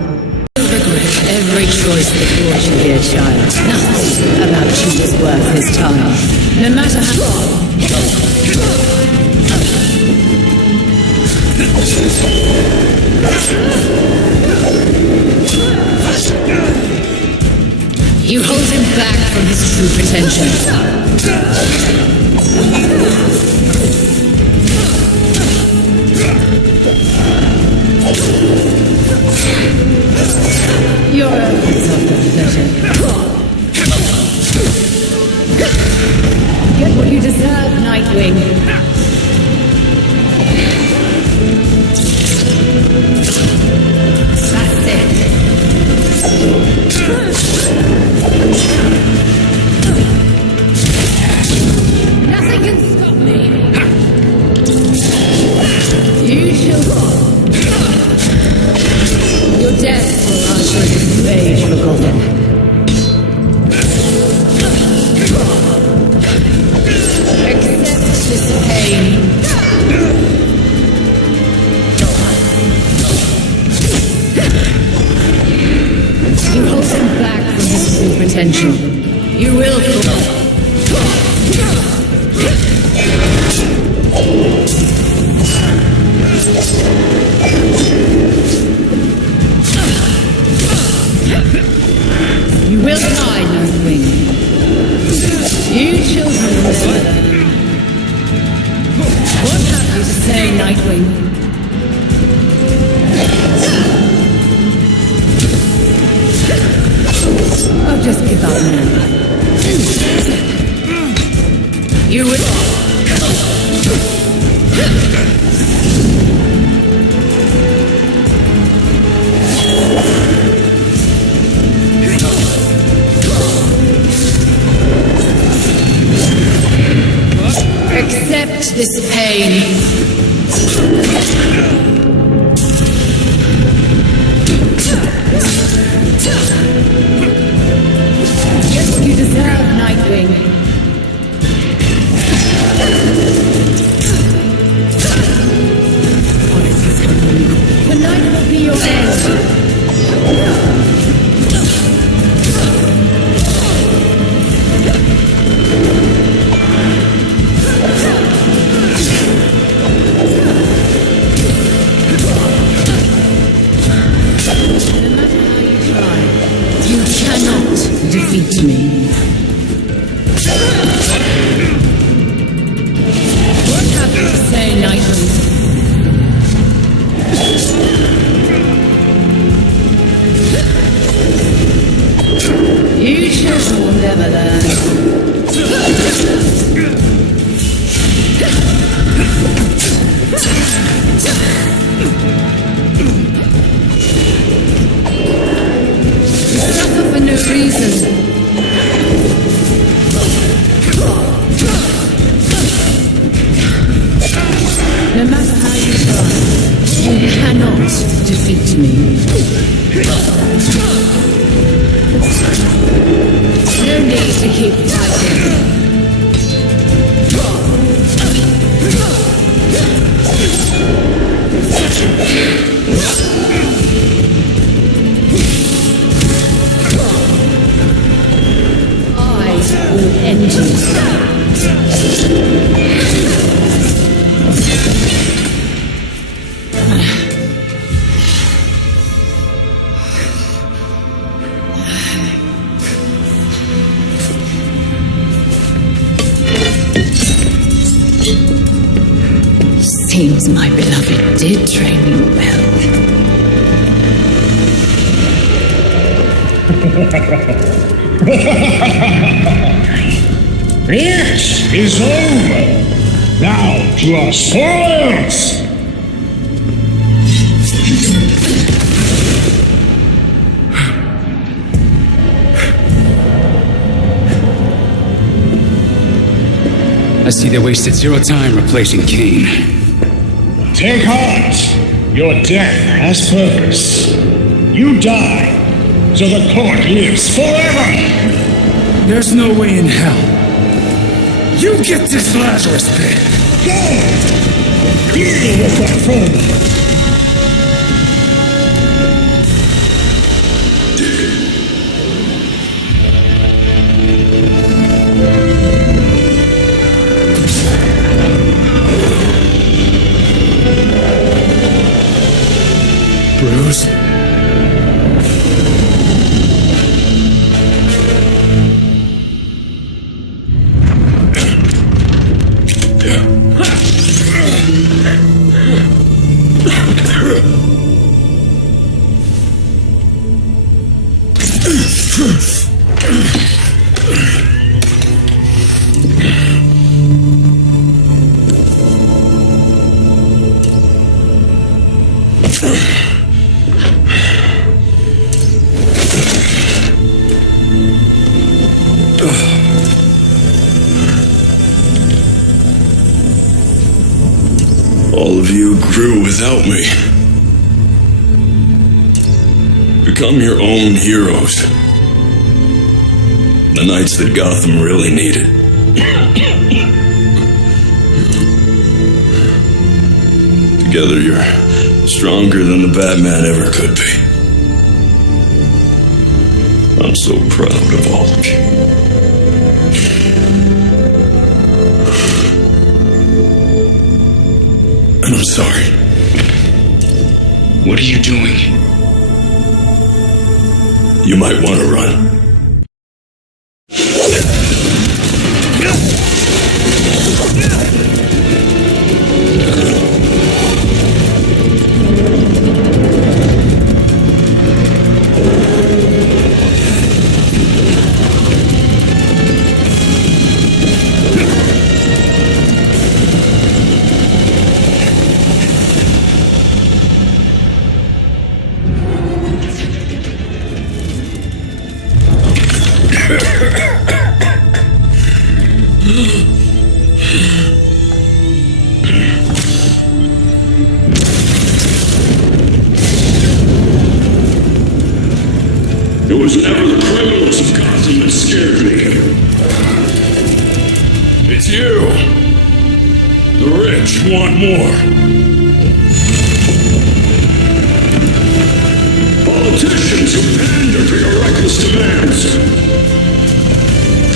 Regret every choice that brought you here, child. Nothing about you is worth his time. No matter how... You hold him back from his true potential. Your efforts are pathetic. Get what you deserve, Nightwing. That's it. Nothing can stop me. You shall go. attention. You will fall. You will die, Nightwing. You children will never learn. What have you to say, Nightwing? I'll just give up now. You will. Accept this pain. Yes, you deserve Nightwing. The night will be your end. Defeat me. What have you to say, Nightwing? You children will never learn. Suffer for no reason. No matter how you try, you cannot defeat me. No need to keep fighting. I will end you. Seems my beloved did train you well. Yes, it's over. Now to our spoils. I see they wasted zero time replacing Kane. Take heart. Your death has purpose. You die, so the court lives forever. There's no way in hell. You get this Lazarus pit. Go! Deal with that phone. Bruce? All of you grew without me. Become your own heroes. The knights that Gotham really needed. Together you're stronger than the Batman ever could be. I'm so proud of all of you. And I'm sorry. What are you doing? You might want to run. It was never the criminals of Gotham that scared me. It's you. The rich want more. Politicians who pander to your reckless demands.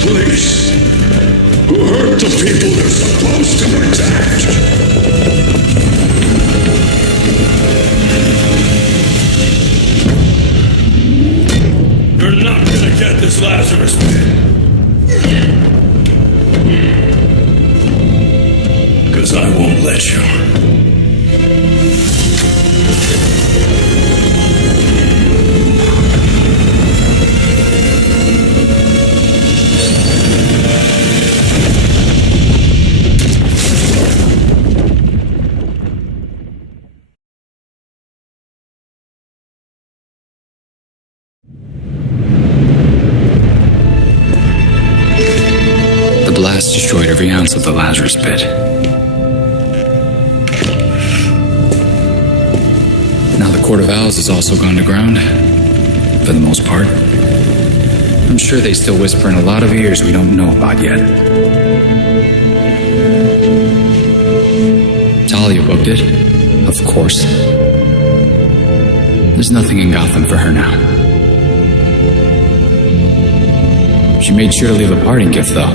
Police who hurt the people they're supposed to protect. You're not gonna get this Lazarus pit. 'Cause I won't let you. The blast destroyed every ounce of the Lazarus pit. Now the Court of Owls has also gone to ground, for the most part. I'm sure they still whisper in a lot of ears we don't know about yet. Talia booked it, of course. There's nothing in Gotham for her now. She made sure to leave a parting gift, though.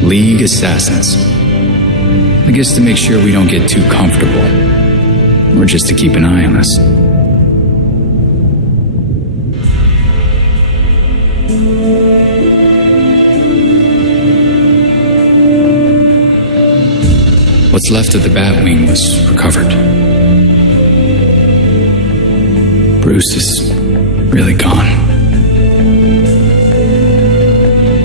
League Assassins. I guess to make sure we don't get too comfortable. Or just to keep an eye on us. What's left of the Batwing was recovered. Bruce is really gone.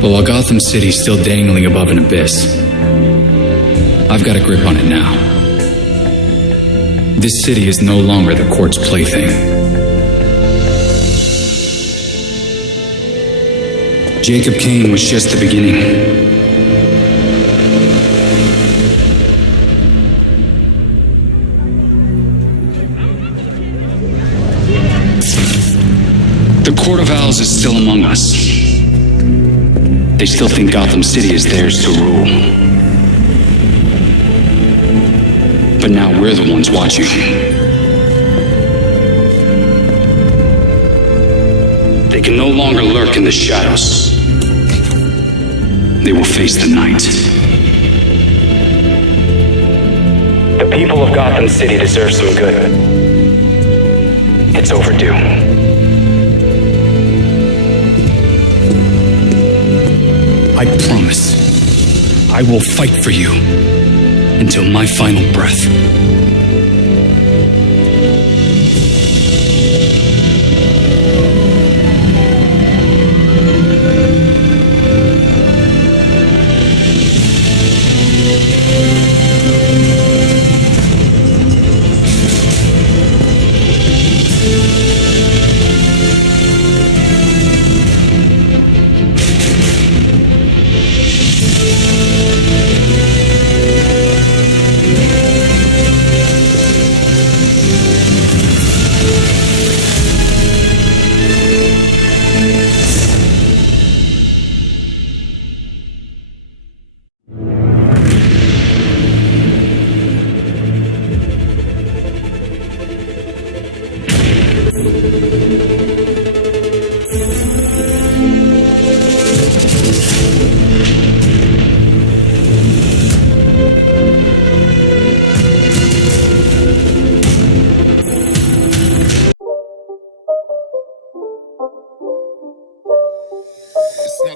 But while Gotham City's still dangling above an abyss, I've got a grip on it now. This city is no longer the court's plaything. Jacob Kane was just the beginning. The Court of Owls is still among us. They still think Gotham City is theirs to rule. But now we're the ones watching. They can no longer lurk in the shadows. They will face the night. The people of Gotham City deserve some good. It's overdue. I promise, I will fight for you until my final breath.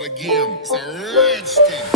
again. It's a red skin.